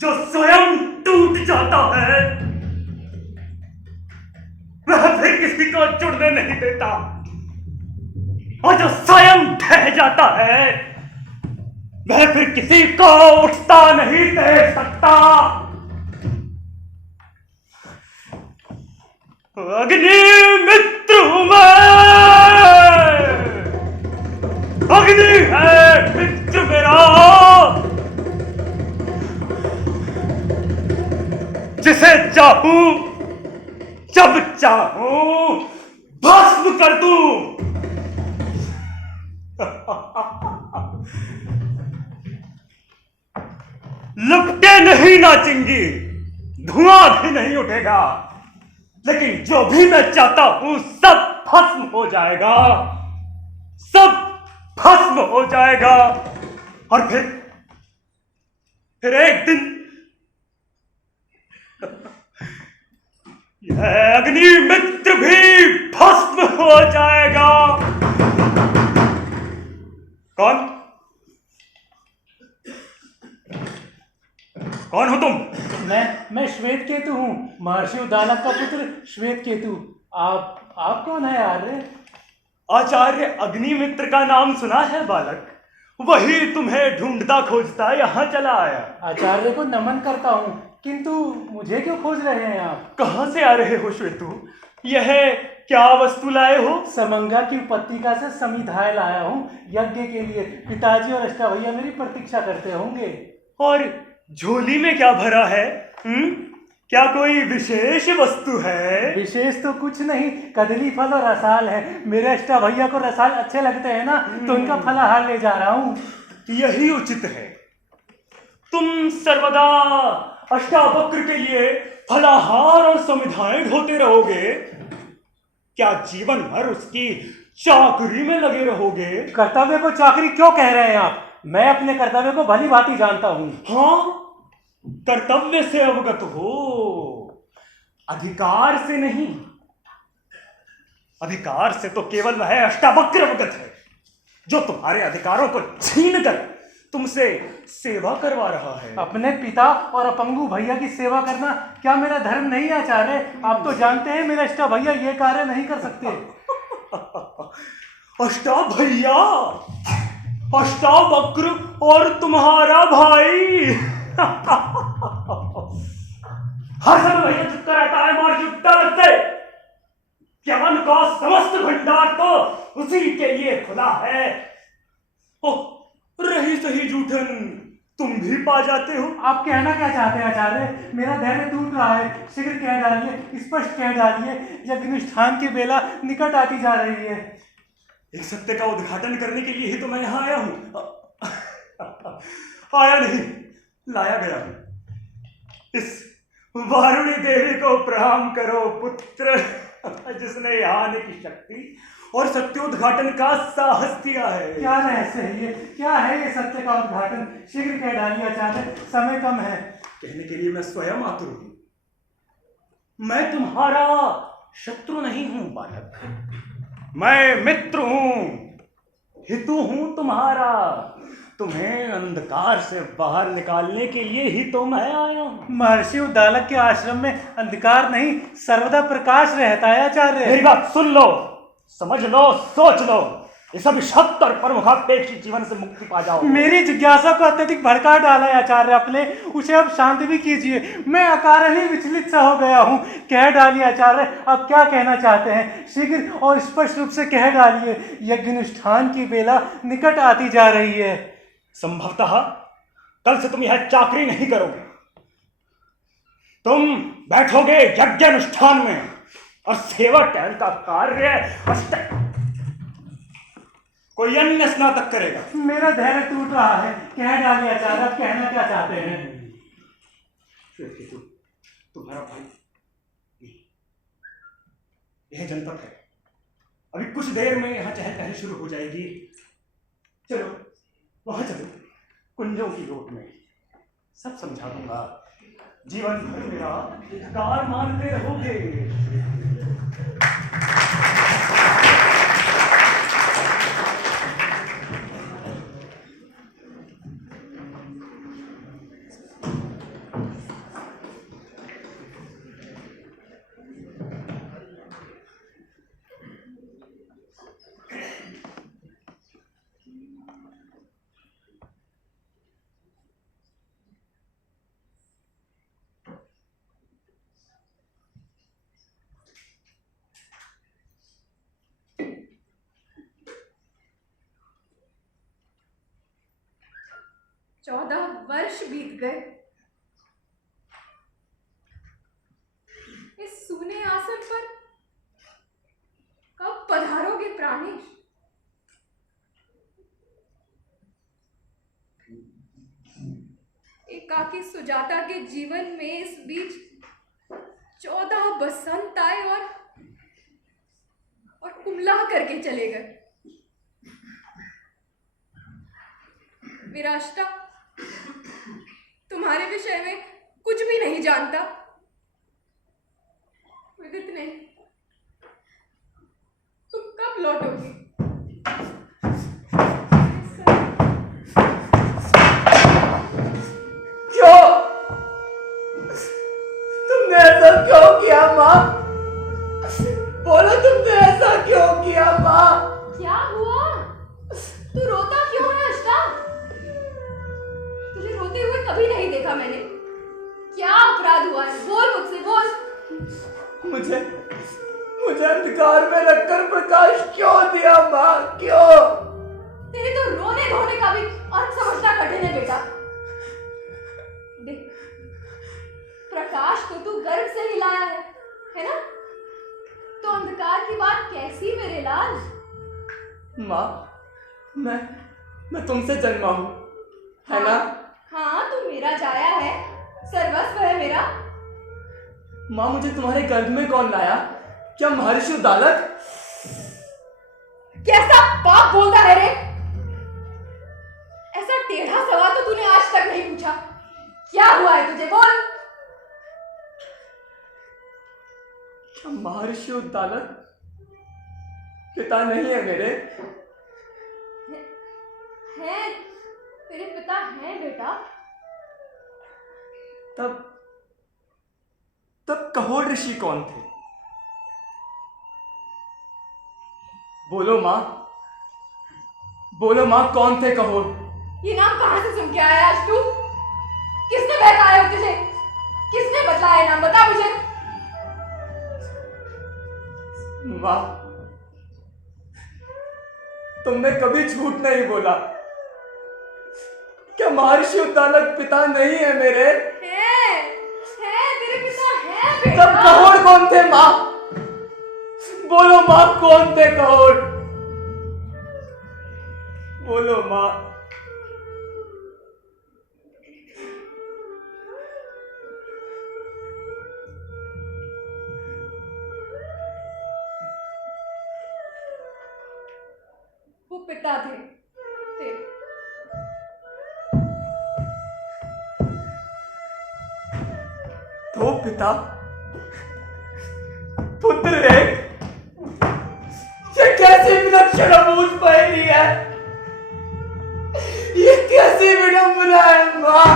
जो स्वयं टूट जाता है वह फिर किसी को जुड़ने नहीं देता, और जो स्वयं ढह जाता है वह फिर किसी को उठता नहीं दे सकता। अग्नि मित्र हूं मैं, अग्नि है मित्र मेरा, जिसे चाहूं जब चाहूं भस्म कर दूं। लपटे नहीं नाचेंगी, धुआं भी नहीं उठेगा, लेकिन जो भी मैं चाहता हूं सब भस्म हो जाएगा, सब भस्म हो जाएगा। और फिर एक दिन यह अग्नि मित्र भी भस्म हो जाएगा। कौन कौन हो तुम? मैं श्वेत केतु हूँ, महर्षि उद्दालक का पुत्र श्वेत केतु। आप कौन है आर्य? आचार्य अग्निमित्र का नाम सुना है बालक, वही तुम्हें ढूंढता खोजता यहाँ चला आया। आचार्य को नमन करता हूँ, किंतु मुझे क्यों खोज रहे हैं आप? कहाँ से आ रहे हो श्वेतु? यह क्या वस्तु लाए हो? समंगा की उपत्यका से समिधाय लाया हूँ यज्ञ के लिए। पिताजी और अष्टाभैया मेरी प्रतीक्षा करते होंगे। और झोली में क्या भरा है? क्या कोई विशेष वस्तु है? विशेष तो कुछ नहीं, कदली फल और रसाल है। मेरे अष्टाभैया को रसाल अच्छे लगते हैं ना, तो उनका फलाहार ले जा रहा हूँ। यही उचित है। तुम सर्वदा अष्टावक्र के लिए फलाहार और समिधाएं ढोते रहोगे? क्या जीवन भर उसकी चाकरी में लगे रहोगे? कर्तव्य को चाकरी क्यों कह रहे हैं आप? मैं अपने कर्तव्य को भली भांति जानता हूँ। हाँ, कर्तव्य से अवगत हो, अधिकार से नहीं। अधिकार से तो केवल वह अष्टावक्र अवगत है जो तुम्हारे अधिकारों को छीन कर तुमसे सेवा करवा रहा है। अपने पिता और अपंगु भैया की सेवा करना क्या मेरा धर्म नहीं आचार्य? आप तो जानते हैं मेरा अष्टा भैया ये कार्य नहीं कर सकते। अष्टाभैया, अष्टावक्र और तुम्हारा भाई। हर समय भैया चुपका रहता है, मार चुपता लगते। ज्ञान का समस्त भंडार तो उसी के लिए खुला है। ओह, रही सही जूठन तुम भी पा जाते हो। आप कहना क्या चाहते हैं आचार्य? मेरा धैर्य टूट रहा है, शीघ्र कह डालिए, स्पष्ट कह डालिए, यज्ञ अनुष्ठान की बेला निकट आती जा रही है। एक सत्य का उद्घाटन करने के लिए ही तो मैं यहाँ आया हूँ। आया नहीं, लाया गया हूँ। इस वारुणी देवी को प्रणाम करो पुत्र, जिसने यहाँ आने की शक्ति और सत्योद्घाटन का साहस किया है। क्या रहस्य है ये? क्या है ये सत्य का उद्घाटन? शीघ्र कह डालिए आचार्य, समय कम है। कहने के लिए मैं स्वयं आतुर हूँ। मैं तुम्हारा शत्रु नहीं हूँ बालक, मैं मित्र हूँ, हितु हूँ तुम्हारा। तुम्हें अंधकार से बाहर निकालने के लिए ही तो मैं आया हूँ। महर्षि उद्दालक के आश्रम में अंधकार नहीं, सर्वदा प्रकाश रहता है आचार्य। मेरी बात सुन लो, समझ लो, सोच लो। इस अभिशप्त और परमुखापेक्षी जीवन से मुक्ति पा जाओ। मेरी जिज्ञासा को अत्यधिक भड़का डाला है आचार्य आपने, उसे अब शांत भी कीजिए। मैं अकारण ही विचलित सा हो गया हूँ। कह डालिए आचार्य, अब क्या कहना चाहते हैं? शीघ्र और स्पष्ट रूप से कह डालिए। यज्ञ अनुष्ठान की बेला निकट आती जा रही है। संभवतः कल से तुम यह चाकरी नहीं करोगे। तुम बैठोगे यज्ञ अनुष्ठान में और सेवा टहल का कार्य कोई अन्य स्नातक करेगा। मेरा धैर्य टूट रहा है। कह डालिए आचार्य, आप कहना क्या चाहते हैं? तुम्हारा भाई यह जनपद है। अभी कुछ देर में यहाँ चहल पहल शुरू हो जाएगी। चलो वहां चलो, कुंजों की गोद में सब समझा दूंगा। जीवन भर मेरा अधिकार मानते रहोगे। चौदह वर्ष बीत गए। इस सूने आसन पर कब पधारोगे प्राणेश? एकाकी सुजाता के जीवन में इस बीच 14 बसंत आए और कुमला करके चले गए। मेरा अष्टा तुम्हारे विषय में कुछ भी नहीं जानता। विदित नहीं, तुम कब लौटोगे? क्यों? तुमने ऐसा क्यों किया माँ? बोलो, तुमने ऐसा क्यों किया माँ? क्या हुआ? तू रोता क्यों है अष्टा? तुझे रोते हुए कभी नहीं देखा मैंने। क्या अपराध हुआ है? बोल मुझसे, बोल। मुझे अंधकार में रखकर प्रकाश क्यों दिया माँ? क्यों? तेरे तो रोने धोने का भी अर्थ समझना कठिन है बेटा। देख, प्रकाश को तू गर्भ से ही लाया है ना? तो अंधकार की बात कैसी मेरे लाल? माँ, मैं तुमसे जन्मा हूँ, है ना? हाँ, तू मेरा जाया है, सर्वस्व है मेरा। माँ, मुझे तुम्हारे गर्भ में कौन लाया? क्या महर्षि उद्दालक? कैसा पाप बोलता है रे? ऐसा टेढ़ा सवाल तो तूने आज तक नहीं पूछा। क्या हुआ है तुझे? बोल। क्या महर्षि उद्दालक पिता नहीं है मेरे? है तेरे पिता हैं बेटा। तब तब कहोड़ ऋषि कौन थे? बोलो माँ, बोलो माँ, कौन थे कहोड़? ये नाम कहाँ से सुन के आया आज तू? किसने बहकाया तुझे? किसने बतलाया नाम, बता मुझे। माँ, तुमने कभी झूठ नहीं बोला। क्या महर्षि उद्दालक पिता नहीं है मेरे? है तेरे पिता है बेटा। तब कहोड़ कौन थे माँ? बोलो माँ, कौन थे कहोड़? बोलो माँ। वो पिता थे तेरे। दो पिता, पुत्र एक। ये कैसी विलक्षण पहेली है? ये कैसी विडंबना है माँ?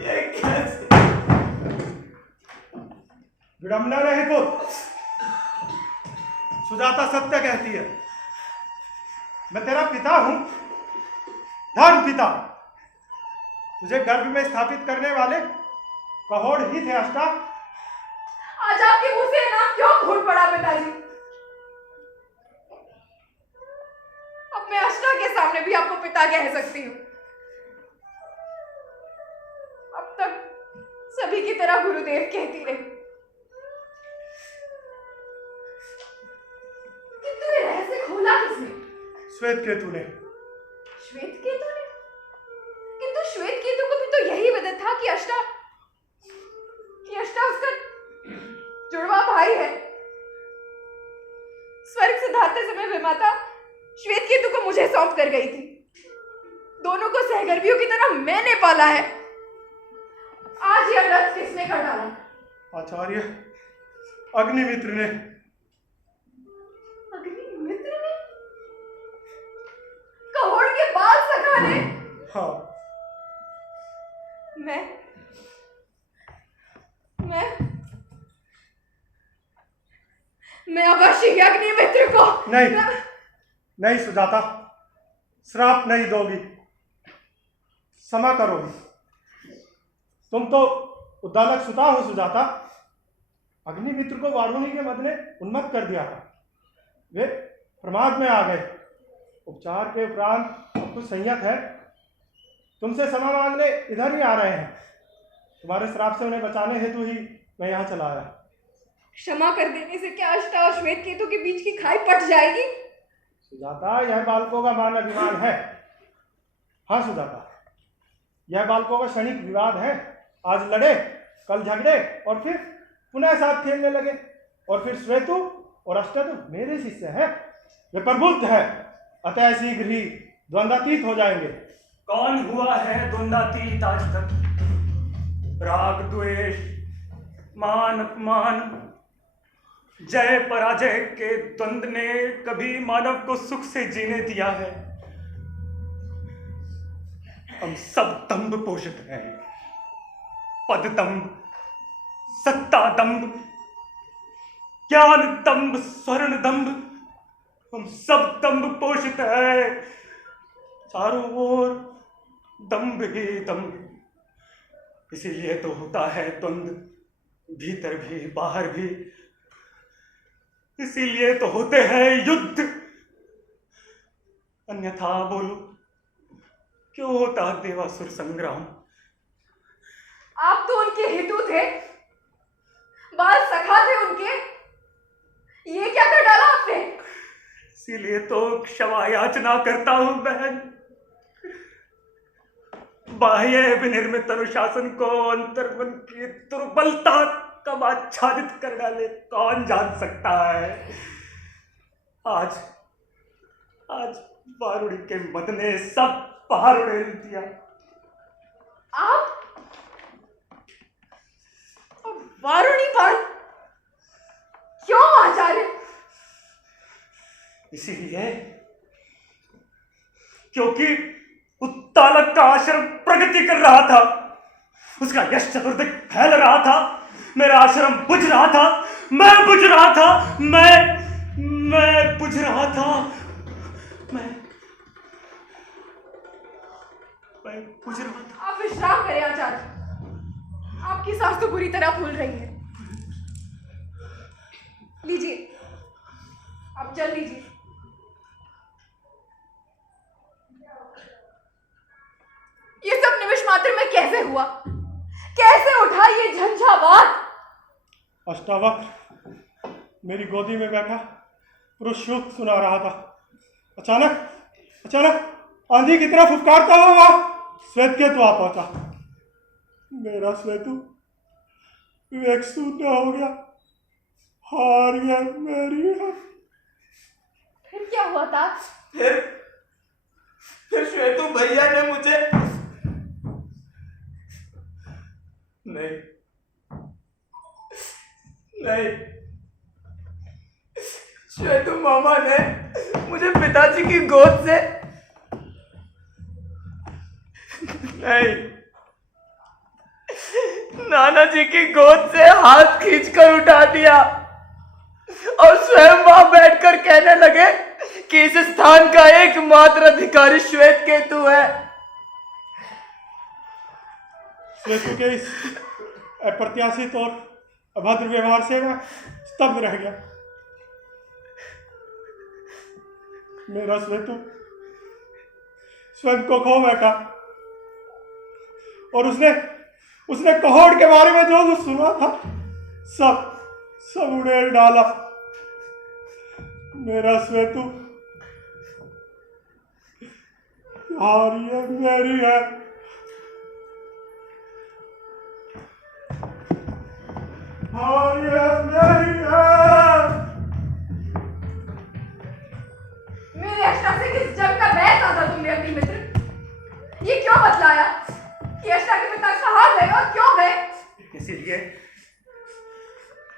ये कैसी विडंबना नहीं पुत्र, सुजाता सत्य कहती है। मैं तेरा पिता हूं, धर्म पिता। तुझे गर्भ में स्थापित करने वाले कहोड़ ही थे अष्टा। आज आपके मुंह से नाम क्यों फूट पड़ा पिताजी? अब मैं अष्टा के सामने भी आपको पिता कह सकती हूँ। अब तक सभी की तरह गुरुदेव कहती रही, किंतु ये रहस्य खोला किसने? श्वेत केतु ने। श्वेत केतु ने? किंतु श्वेत केतु को भी तो यही वजह था कि अष्टा उसका जुड़वा भाई है। स्वर्ग से धाते समय विमाता श्वेत केतु को मुझे सौंप कर गई थी। दोनों को सहगर्भियों की तरह मैंने पाला है। आज यह व्रत किसने कर डाला? आचार्य अग्निमित्र ने। अग्निमित्र ने? कहोड़ के बाल सखा ने? हाँ। मैं अवश्य ही अग्निमित्र को नहीं सुजाता, श्राप नहीं दोगी, क्षमा करोगी। तुम तो उद्दालक सुता हो सुजाता। अग्निमित्र को वारुणी के मद ने उन्मत्त कर दिया था। वे प्रमाद में आ गए। उपचार के उपरांत कुछ संयत है। तुमसे क्षमा मांगने इधर ही आ रहे हैं। तुम्हारे श्राप से उन्हें बचाने हेतु ही मैं यहाँ चला आया। क्षमा कर देने से क्या अष्टा और श्वेत केतु के बीच की खाई पट जाएगी? सुजाता, यह बालकों का मान अभिमान है। हाँ सुजाता, यह बालकों का क्षणिक विवाद है। आज लड़े, कल झगड़े और फिर पुनः साथ खेलने लगे। और फिर श्वेतु और अष्टा तो मेरे शिष्य है। वे प्रबुद्ध है, अतः शीघ्र ही द्वंद्वातीत हो जाएंगे। कौन हुआ है द्वंद्वातीत आज तक? राग द्वेष, मान अपमान, जय पराजय के द्वंद्व ने कभी मानव को सुख से जीने दिया है? हम सब दंभ पोषित हैं। पद दंभ, सत्ता दंभ, ज्ञान दंभ, स्वर्ण दंभ, हम सब दंभ पोषित है। चारों ओर दंभ ही दंभ। इसीलिए तो होता है द्वंद्व, भीतर भी बाहर भी। इसीलिए तो होते हैं युद्ध। अन्यथा बोलो, क्यों होता देवासुर संग्राम? आप तो उनके हितु थे, बाल सखा थे उनके। ये क्या कर डाला आपने? इसीलिए तो क्षमा याचना करता हूं बहन। बाह्य विनिर्मित अनुशासन को अंतर्मन की दुर्बलता कब आच्छादित कर डाले कौन जान सकता है। आज वारुणी के मद ने सब पहाड़ उड़ेल दिया। आप वारुणी पर क्यों आचार्य? इसीलिए क्योंकि उत्तालक का आश्रम प्रगति कर रहा था, उसका यश चतुर्दिक फैल रहा था, मेरा आश्रम बुझ रहा था, मैं बुझ रहा था, मैं बुझ रहा था, मैं बुझ रहा था। आप विश्राम करें आचार्य, आपकी सांस तो बुरी तरह फूल रही है। लीजिए, आप चल लीजिए। ये सब निमिष मात्र में कैसे हुआ, कैसे उठा ये झंझावात? अष्टावक्र मेरी गोदी में बैठा पुरुष सूक्त सुना रहा था। अचानक आंधी की तरह फुफकारता हुआ श्वेतकेतु आ पहुंचा। मेरा श्वेतु विवेक शून्य हो गया, हार गया मेरी। फिर क्या हुआ था? फिर श्वेतु भैया ने मुझे नहीं, श्वेतु मामा ने मुझे पिताजी की गोद से नहीं, नाना जी की गोद से हाथ खींचकर उठा दिया और स्वयं वहां बैठकर कहने लगे कि इस स्थान का एकमात्र अधिकारी श्वेतकेतु है। श्वेतु के इस अप्रत्याशित और अभद्र व्यवहार से मैं स्तब्ध रह गया। मेरा श्वेतु स्वयं को खो बैठा और उसने कहोड़ के बारे में जो कुछ सुना था सब उड़ेल डाला। मेरा श्वेतु हारी है, मेरी है। हारी है, मेरी है। मेरे अष्टा से किस जंग का बैर था तुमने अपनी मित्र? ये क्यों बतलाया कि अष्टा के पिता कहाँ गए और क्यों गए? इसीलिए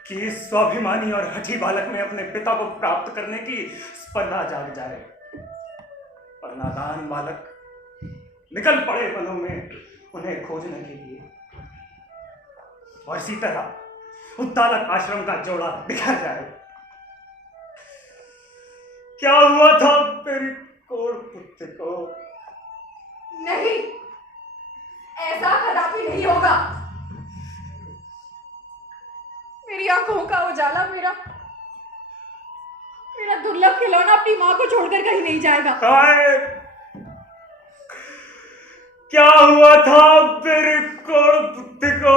कि इस स्वाभिमानी और हठी बालक में अपने पिता को प्राप्त करने की स्पर्धा जाग जाए, और नादान बालक निकल पड़े वनों में उन्हें खोजने के लिए, और इसी तरह उत्तालक आश्रम का जोड़ा बिखर जाए। क्या हुआ था तेरी कोड़ पुत्र को? नहीं, ऐसा कदापि नहीं होगा। मेरी आंखों का उजाला, मेरा दुर्लभ खिलौना अपनी माँ को छोड़कर कहीं नहीं जाएगा। क्या हुआ था मेरे कोड़ पुत्र को?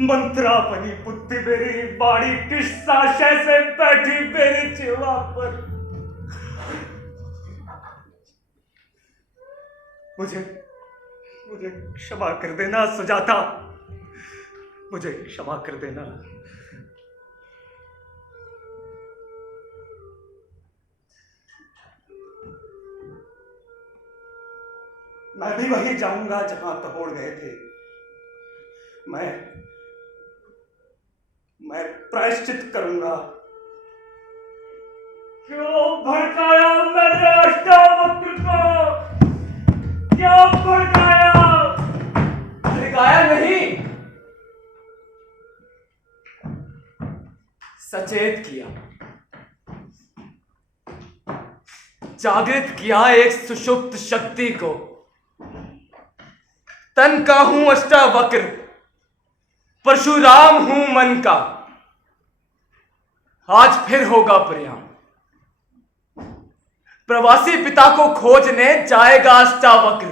मंत्रा बनी बुद्धि मेरी बाड़ी किस साशय से बैठी मेरी जीवा पर। मुझे क्षमा कर देना सुजाता, मुझे क्षमा कर देना। मैं भी वही जाऊंगा जहां कहोड़ गए थे। मैं प्रायश्चित करूंगा। क्यों भड़काया मैंने अष्टावक्र को? क्यों भड़काया? भड़काया नहीं, सचेत किया, जागृत किया एक सुषुप्त शक्ति को। तन का हूं अष्टावक्र, परशुराम हूं मन का। आज फिर होगा प्रयाण, प्रवासी पिता को खोजने जाएगा अष्टावक्र।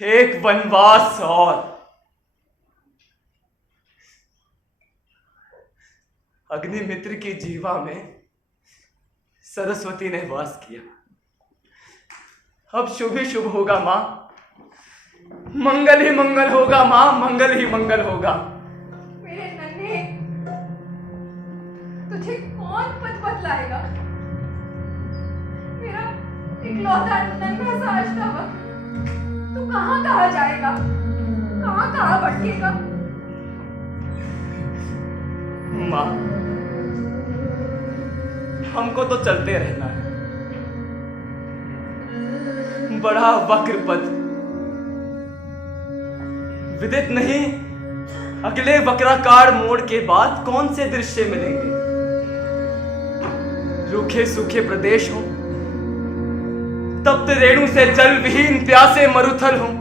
एक वनवास और। अग्निमित्र की जीवा में सरस्वती ने वास किया। अब शुभ ही शुभ होगा मां, मंगल ही मंगल होगा मां, मंगल ही मंगल होगा। मेरे नन्हे, तुझे कौन पद बतलाएगा? मेरा इकलौता नन्हा सा अष्टावक्र, तू कहाँ जाएगा, कहाँ भटकेगा? मां, हमको तो चलते रहना है, बड़ा वक्र पथ। विदित नहीं अगले वक्राकार मोड़ के बाद कौन से दृश्य मिलेंगे। रूखे सूखे प्रदेश हों, तप्त रेणु से जल विहीन प्यासे मरुथल हों।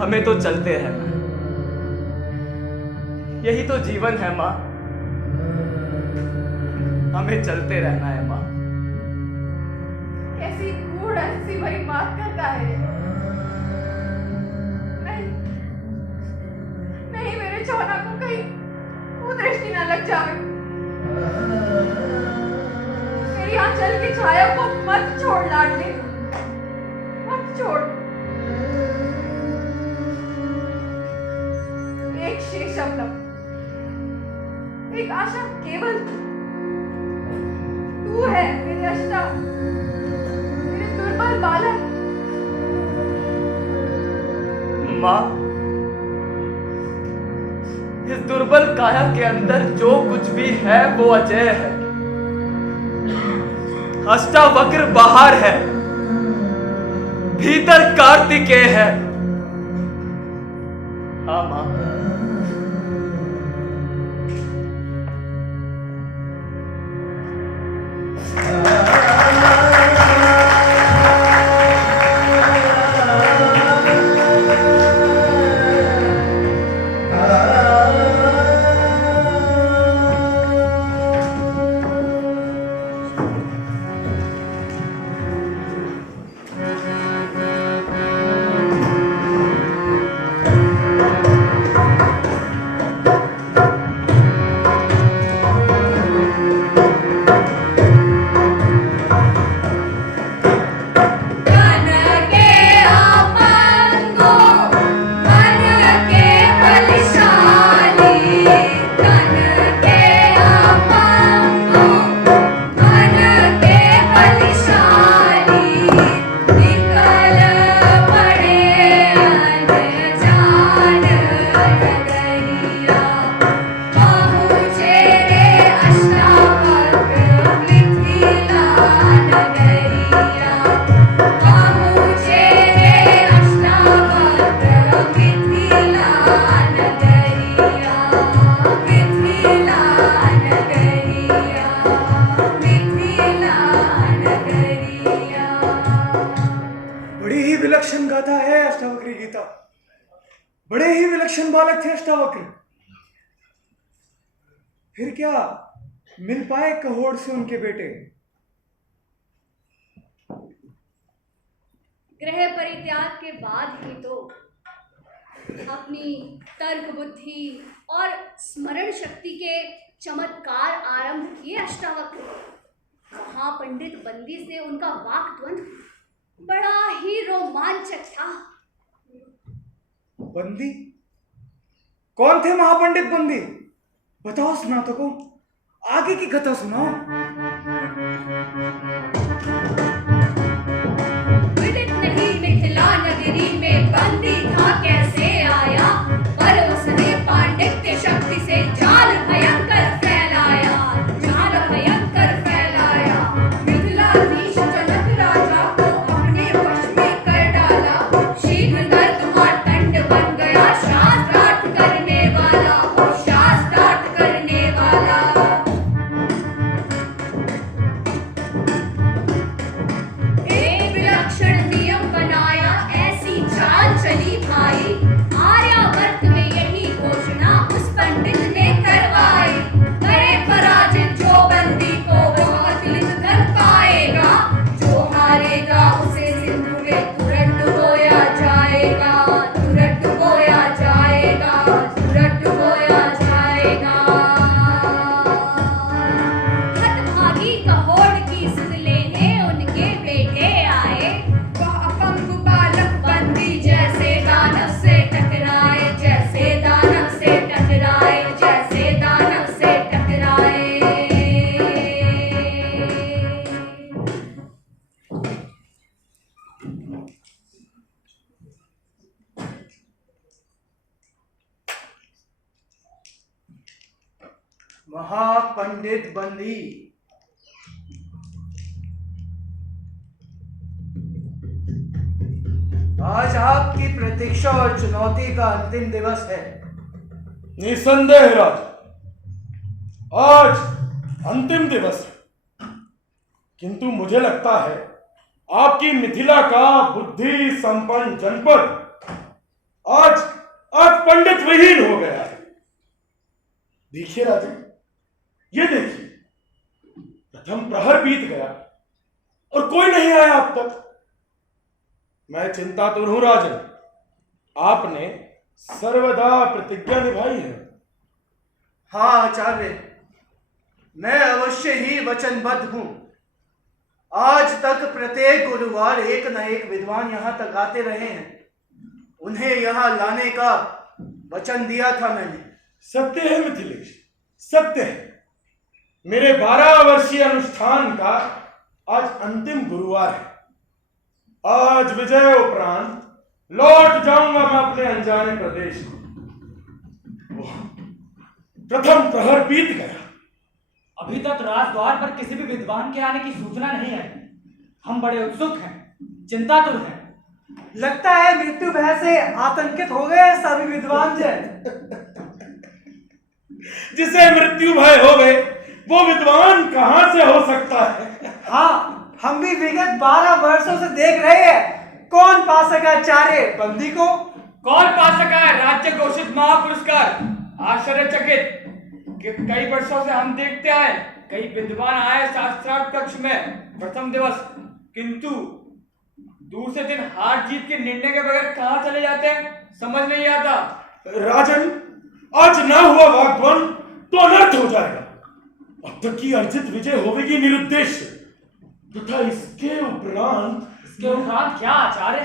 हमें तो चलते रहना, यही तो जीवन है मां। हमें चलते रहना है मां। कैसी गूढ़ हंसी भरी बात करता है। नहीं नहीं, मेरे चौना को कहीं कुदृष्टि न लग जाए। मेरी आंचल की छाया को मत छोड़ लाडली, मत छोड़। एक शेष अवलंब, एक आशा केवल तू है मेरे अष्टा, मेरे दुर्बल बालक। मां, इस दुर्बल काया के अंदर जो कुछ भी है वो अजय है। अष्टावक्र बाहर है, भीतर कार्तिकेय है। हाँ मां, विलक्षण गाथा है अष्टावक्री गीता। बड़े ही विलक्षण बालक थे अष्टावक्र। फिर क्या मिल पाए कहोड़ से उनके बेटे? गृह परित्याग के बाद ही तो अपनी तर्क बुद्धि और स्मरण शक्ति के चमत्कार आरंभ किए अष्टावक्र। वहां पंडित बंदी से उनका वाक द्वंद्व बड़ा ही रोमांचक था। बंदी? कौन थे महापंडित बंदी? बताओ स्नातकों, आगे की कथा सुनाओ। विदित नहीं मिथिला नगरी में बंदी था कैसे आया, पर उसने पांडित्य शक्ति से जाल भयंकर फैलाया, जाल भयंकर फैलाया। मिथिलाधीश जनक राजा को अपने वश में कर डाला, शीघ्र नर्क मार्तंड बन गया, शास्त्रार्थ करने वाला, वो शास्त्रार्थ करने वाला। एक विलक्षण नियम बनाया, ऐसी चाल चली भाई, आर्यावर्त में यही घोषणा उस पंडित ने करवाई। करे पराजित जो बंदी को वो अतुलित धन पाएगा, जो हारेगा उसे सिंधु में तुरंत डुबोया जाएगा, तुरंत डुबोया जाएगा, तुरंत डुबोया जाएगा। हतभागी कहोड़ की सुध लेने उनके बेटे आए, वह अपंग बालक बंदी जैसे दानव से टकराए, जैसे दानव से टकराए, जैसे दानव से टकराए। महापंडित बंदी, आज आपकी प्रतीक्षा और चुनौती का अंतिम दिवस है। निसंदेह राज, आज अंतिम दिवस है, किंतु मुझे लगता है आपकी मिथिला का बुद्धि संपन्न जनपद आज पंडित विहीन हो गया है। देखिए राजन, ये देखिए, प्रथम प्रहर बीत गया और कोई नहीं आया अब तक। मैं चिंतातुर हूं राजन, आपने सर्वदा प्रतिज्ञा निभाई है। हाँ आचार्य, मैं अवश्य ही वचनबद्ध हूं। आज तक प्रत्येक गुरुवार एक न एक विद्वान यहां तक आते रहे हैं। उन्हें यहां लाने का वचन दिया था मैंने। सत्य है मिथिलेश, सत्य है। मेरे 12 वर्षीय अनुष्ठान का आज अंतिम गुरुवार है। आज विजय उपरांत लौट जाऊंगा मैं अपने अनजाने प्रदेश को। प्रथम प्रहर बीत गया, अभी तक राजद्वार पर किसी भी विद्वान के आने की सूचना नहीं आई। हम बड़े उत्सुक हैं, चिंतातुर हैं। लगता है मृत्यु भय से आतंकित हो गए सभी विद्वान जन। जिसे मृत्यु भय हो गए वो विद्वान कहां से हो सकता है। हाँ, हम भी विगत 12 वर्षों से देख रहे हैं। कौन पा सका आचार्य बंदी को? कौन पा सका है राज्य घोषित महापुरस्कार? आश्चर्यचकित कि कई वर्षों से हम देखते आए, कई विद्वान आए शास्त्रार्थ कक्ष में प्रथम दिवस, किंतु दूसरे दिन हार जीत के निर्णय के बगैर कहां चले जाते हैं, समझ नहीं आता। राजन, आज ना हुआ वाग्दान तो अनर्थ हो जाएगा। अब तक की अर्जित विजय होगी निरुद्देश्य तथा इसके उपरांत क्या आचार्य?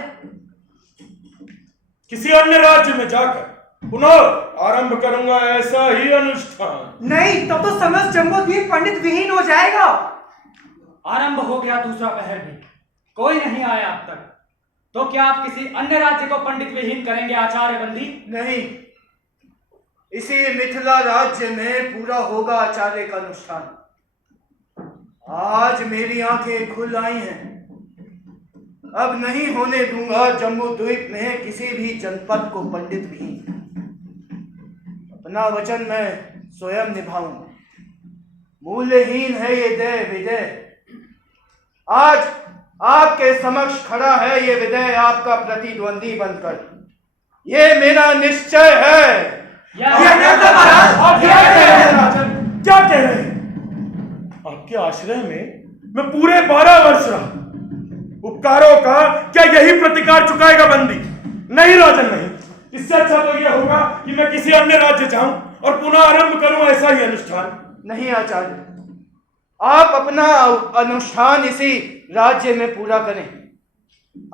किसी अन्य राज्य में जाकर पुनः आरंभ करूंगा ऐसा ही अनुष्ठान। नहीं, तब तो समस्त जम्बूद्वीप पंडित विहीन हो जाएगा। आरंभ हो गया दूसरा पहर भी, कोई नहीं आया अब तक। तो क्या आप किसी अन्य राज्य को पंडित विहीन करेंगे आचार्य बंदी? नहीं, इसी मिथिला राज्य में पूरा होगा आचार्य का अनुष्ठान। आज मेरी आंखें खुल आई हैं। अब नहीं होने दूंगा जम्बूद्वीप में किसी भी जनपद को पंडित विहीन। अपना वचन मैं स्वयं निभाऊंगा। मूल्यहीन है ये दय विजय। आज आपके समक्ष खड़ा है ये विजय आपका प्रतिद्वंदी बनकर। ये मेरा निश्चय है। क्या कह रहे हैं राजन, क्या कह रहे हैं? आपके आश्रय में मैं पूरे 12 वर्ष रहा। उपकारों का क्या यही प्रतिकार चुकाएगा बंदी? नहीं राजन, नहीं। इससे अच्छा तो यह होगा कि मैं किसी अन्य राज्य जाऊं और पुनः आरंभ करूं ऐसा ही अनुष्ठान। नहीं आचार्य, आप अपना अनुष्ठान इसी राज्य में पूरा करें।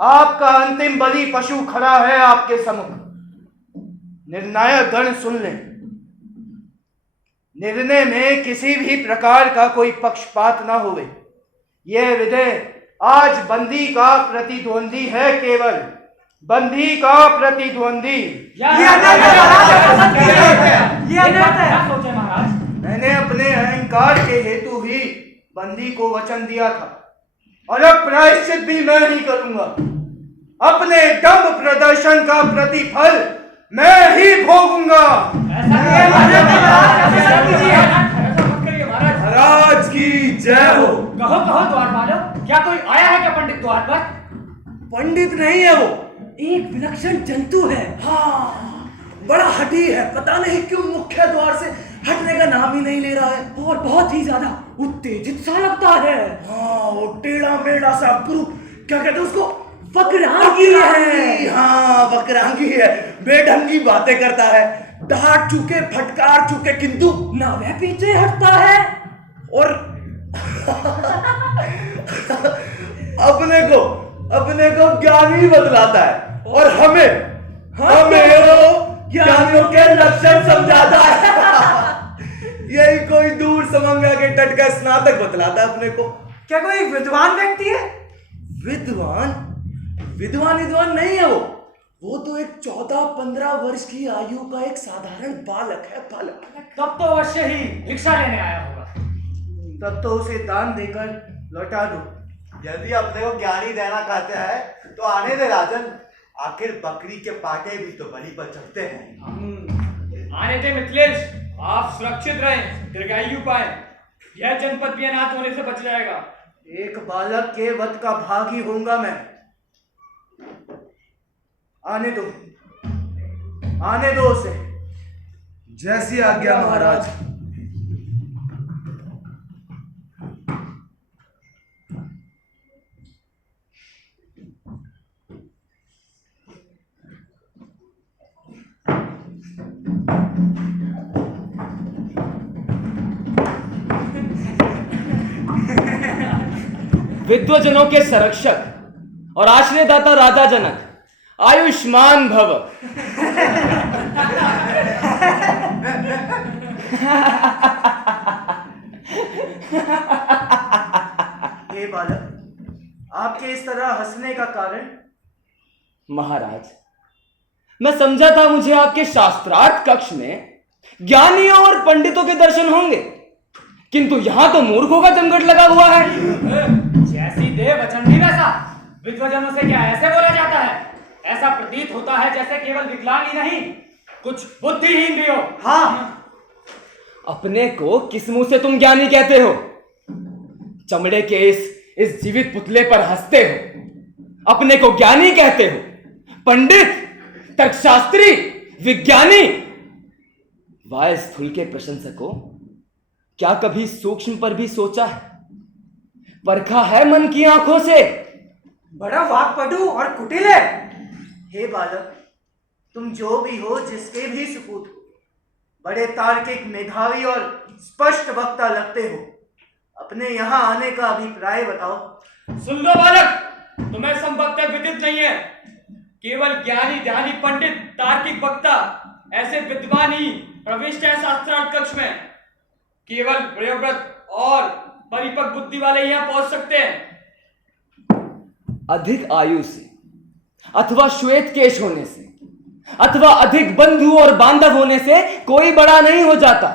आपका अंतिम बलि पशु खड़ा है आपके सम्मुख। निर्णायक गण सुन लें। निर्णय में किसी भी प्रकार का कोई पक्षपात न होवे। यह विजय आज बंदी का प्रतिद्वंदी है, केवल बंदी का प्रतिद्वंदी। सोचे महाराज, मैंने अपने अहंकार के हेतु ही बंदी को वचन दिया था और अब प्रायश्चित भी मैं ही करूंगा। अपने दम प्रदर्शन का प्रतिफल मैं ही भोगूंगा। महाराज की जय हो। कहो कहो द्वार वालों, क्या कोई आया है क्या पंडित द्वार पर? पंडित नहीं है वो, एक विलक्षण जंतु है। हाँ, बड़ा हठी है। पता नहीं क्यों मुख्य द्वार से हटने का नाम ही नहीं ले रहा है और बहुत ही ज्यादा उत्तेजित सा लगता है। हाँ, वो टेढ़ा मेढ़ा सा क्या कहते हैं उसको, वक्रांगी है। हाँ, वक्रांगी है। बेढंगी बातें करता है, डांट चुके फटकार चुके, किंतु ना वह पीछे हटता है और अपने को ज्ञानी बतलाता है और हमें ज्ञानियों के लक्षण समझाता है। यही कोई दूर समंगा के तट का स्नातक बतलाता है अपने को। क्या कोई विद्वान व्यक्ति है? विद्वान नहीं है वो तो एक 14-15 वर्ष की आयु का एक साधारण बालक है। तब तो अवश्य ही भिक्षा लेने आया होगा। तब तो उसे दान देकर लौटा दो। यदि अपने को ज्ञानी देना चाहते हैं तो आने दे राजन, आखिर बकरी के पाटे भी तो बलि पर चढ़ते हैं। आने दे मिथिलेश, आप सुरक्षित रहें, दीर्घायु पाएं। यह जनपद भी अनाथ होने से बच जाएगा। एक बालक के वध का भागी होऊंगा मैं। आने दो उसे। जैसी आज्ञा महाराज। विद्वजनों के संरक्षक और आश्रयदाता राजा जनक, आयुष्मान भव। हे बालक, आपके इस तरह हंसने का कारण? महाराज, मैं समझा था मुझे आपके शास्त्रार्थ कक्ष में ज्ञानियों और पंडितों के दर्शन होंगे, किंतु यहां तो मूर्खों का जमघट लगा हुआ है। जैसी देह वचन भी वैसा। विद्वजनों से क्या ऐसे बोला जाता है? ऐसा प्रतीत होता है जैसे केवल विकलांग ही नहीं, कुछ बुद्धिहीन भी हो। हाँ, अपने को किस मुंह से तुम ज्ञानी कहते हो? चमड़े के इस जीवित पुतले पर हंसते हो, अपने को ज्ञानी कहते हो? पंडित, तर्कशास्त्री, विज्ञानी। वाह स्थूल के प्रशंसकों, क्या कभी सूक्ष्म पर भी सोचा है, परखा है मन की आंखों से? बड़ा वाक्पटु और कुटिल है। हे बालक, तुम जो भी हो, जिसके भी सुपूत हो, बड़े तार्किक, मेधावी और स्पष्ट वक्ता लगते हो। अपने यहाँ आने का अभिप्राय बताओ। सुन लो बालक, तुम्हें संभवतः विदित नहीं है। केवल ज्ञानी, ध्यानी, पंडित, तार्किक वक्ता, ऐसे विद्वान ही प्रविष्ट है शास्त्रार्थ कक्ष में। केवल प्रियव्रत और परिपक्व बुद्धि वाले यहाँ पहुंच सकते हैं। अधिक आयु से अथवा श्वेत केश होने से अथवा अधिक बंधु और बांधव होने से कोई बड़ा नहीं हो जाता।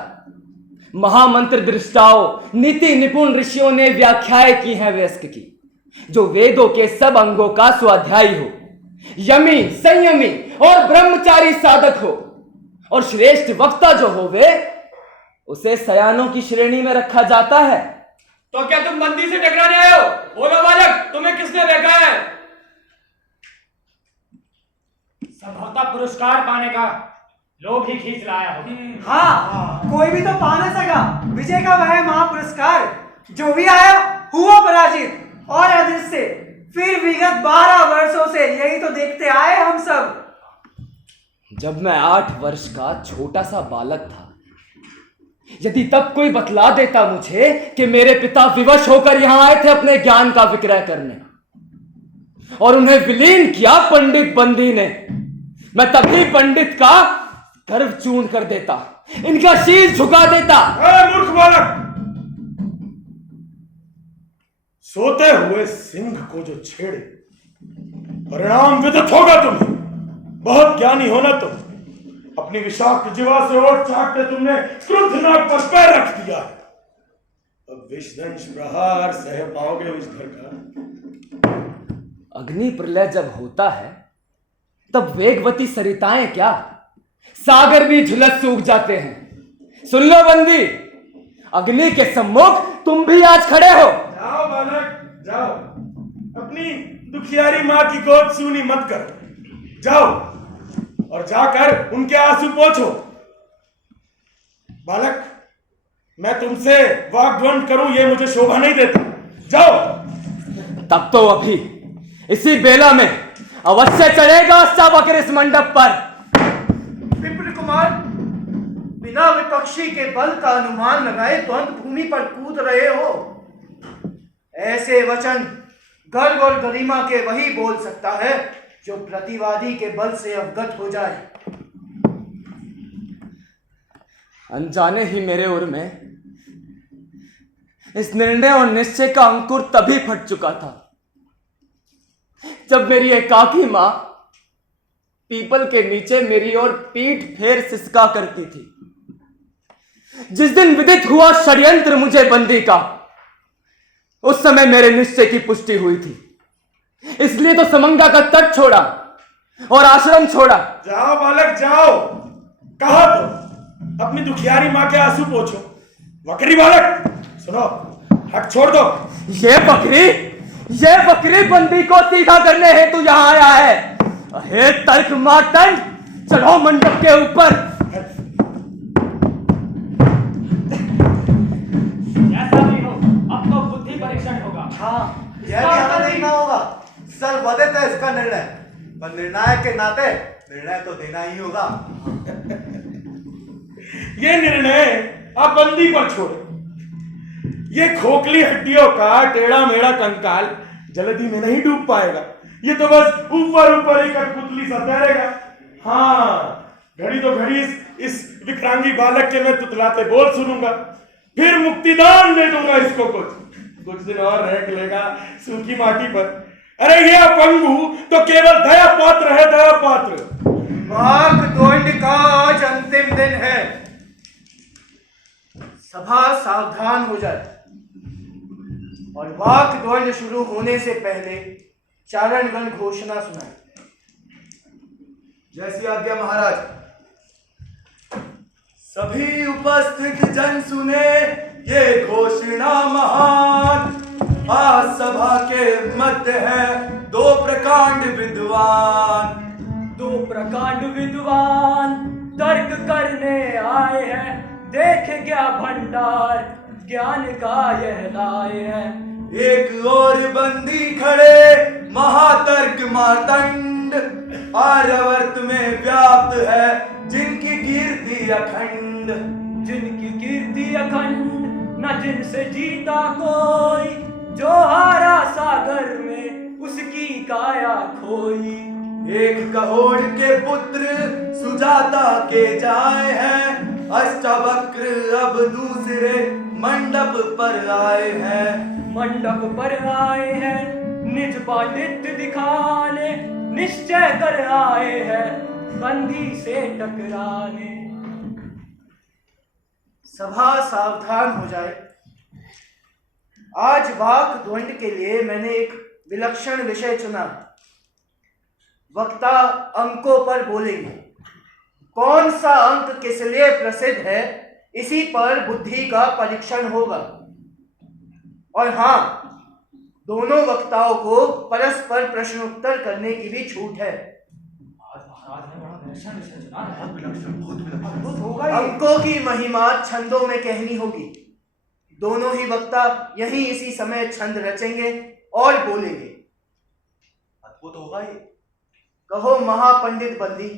महामंत्र दृष्टाओं, नीति निपुण ऋषियों ने व्याख्याएं की हैं व्यस्क की, जो वेदों के सब अंगों का स्वाध्यायी हो, यमी, संयमी और ब्रह्मचारी साधक हो, और श्रेष्ठ वक्ता जो हो वे, उसे सयानों की श्रेणी में रखा जाता है। तो क्या तुम मंदी से टकराने आए हो? बोलो बालक, तुम्हें किसने देखा है? संभवतः पुरस्कार पाने का लोभ ही खींच लाया हो। हाँ, कोई भी तो पा ना सका विजय का वह महापुरस्कार। जो भी आया हुआ पराजित और अदृश्य। फिर विगत 12 वर्षों से यही तो देखते आए हम सब। जब मैं 8 वर्ष का छोटा सा बालक था, यदि तब कोई बतला देता मुझे कि मेरे पिता विवश होकर यहां आए थे अपने ज्ञान का विक्रय करने, और उन्हें विलीन किया पंडित बंदी ने, मैं तभी पंडित का गर्व चूर्ण कर देता, इनका शीश झुका देता। मूर्ख बालक, सोते हुए सिंह को जो छेड़े, परिणाम विदित होगा तुम्हें। बहुत ज्ञानी होना तुम, अपनी विषाक्त जीवा से ओट चाटते तुमने क्रुद्ध नाग पर पैर रख दिया। अब विषदंश प्रहार सह पाओगे उस घर का। अग्नि प्रलय जब होता है, तब वेगवती सरिताएं क्या, सागर भी झुलस सूख जाते हैं। सुन लो बंदी, अग्नि के सम्मुख तुम भी आज खड़े हो। जाओ बालक, जाओ, अपनी दुखियारी मां की गोद सूनी मत करो। जाओ और जाकर उनके आंसू पोंछो। बालक, मैं तुमसे वाग्द्वंद करूं ये मुझे शोभा नहीं देता। जाओ। तब तो अभी इसी बेला में अवश्य चढ़ेगा अष्टावक्र इस मंडप पर। विप्र कुमार, बिना विपक्षी के बल का अनुमान लगाए द्वंद भूमि पर कूद रहे हो। ऐसे वचन गर्व और गरिमा के वही बोल सकता है जो प्रतिवादी के बल से अवगत हो जाए। अनजाने ही मेरे उर में इस निर्णय और निश्चय का अंकुर तभी फट चुका था जब मेरी एकाकी मां पीपल के नीचे मेरी ओर पीठ फेर सिसका करती थी। जिस दिन विदित हुआ षड्यंत्र मुझे बंदी का, उस समय मेरे निश्चय की पुष्टि हुई थी। इसलिए तो समंगा का तट छोड़ा और आश्रम छोड़ा। जाओ बालक जाओ। कहा तो अपनी दुखियारी माँ के आंसू पोंछो। वक्री बालक सुनो, हक छोड़ दो। ये बकरी बंदी को सीधा करने हेतु यहाँ आया है। हे तर्क मार्तंड, चलो मंडप के ऊपर। जैसा भी हो, अब तो बुद्धि परीक्षण होगा। हाँ, यह भी हमें देखना होगा। सर्वोदित है इसका निर्णय, पर निर्णायक के नाते निर्णय तो देना ही होगा। ये निर्णय आप बंदी पर छोड़े। ये खोखली हड्डियों का टेढ़ा मेढ़ा कंकाल जल्दी में नहीं डूब पाएगा। ये तो बस ऊपर ऊपर एक कठपुतली सा तैरेगा। हाँ, घड़ी तो घड़ी इस विकरांगी बालक के मैं तुतलाते बोल सुनूंगा, फिर मुक्तिदान दे दूंगा इसको। कुछ दिन और रह लेगा सूखी माटी पर। अरे ये अपंगु तो केवल दया पात्र है, दया पात्र। वाक्दोंड का आज अंतिम दिन है। सभा सावधान हो जाए और वाक्दोंड शुरू होने से पहले चारणगण घोषणा सुनाए। जैसी आज्ञा महाराज। सभी उपस्थित जन सुने ये घोषणा महान। आज सभा के मध्य है दो प्रकांड विद्वान। तर्क करने आए हैं, देख गया भंडार, ज्ञान का यह लाए हैं। एक और बंदी खड़े महातर्क मार्तंड, आर्यावर्त में व्याप्त है जिनकी कीर्ति अखंड। न जिनसे जीता कोई, जो हारा सागर में उसकी काया खोई। एक कहोड़ के पुत्र सुजाता के जाए हैं, अष्टावक्र अब दूसरे मंडप पर आए हैं। निज पांडित्य दिखाने, निश्चय कर आए हैं बंदी से टकराने। सभा सावधान हो जाए। आज वाक्द्वंद के लिए मैंने एक विलक्षण विषय चुना। वक्ता अंकों पर बोलेंगे। कौन सा अंक किस लिए प्रसिद्ध है, इसी पर बुद्धि का परीक्षण होगा। और हाँ, दोनों वक्ताओं को परस्पर प्रश्नोत्तर करने की भी छूट है। अंकों की महिमा छंदों में कहनी होगी। दोनों ही वक्ता यही इसी समय छंद रचेंगे और बोलेंगे। अद्भुत होगा ये। कहो महापंडित बंदी,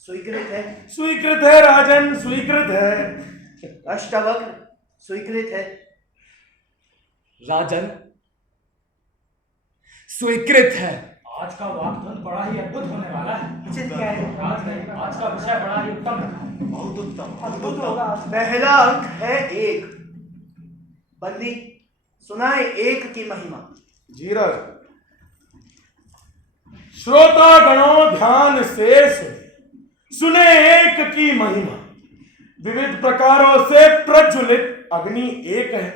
स्वीकृत है? स्वीकृत है राजन, स्वीकृत है। अष्टावक्र, स्वीकृत है? राजन, स्वीकृत है। आज का वाक्धन बड़ा ही अद्भुत होने वाला है। उचित क्या है? आज का विषय बड़ा ही उत्तम है। बहुत उत्तम, अद्भुत होगा। पहला अंक है एक। बंदी, सुनाए एक की महिमा। जी राजन। श्रोता गणों ध्यान से सुने एक की महिमा। विविध प्रकारों से प्रज्वलित अग्नि एक है,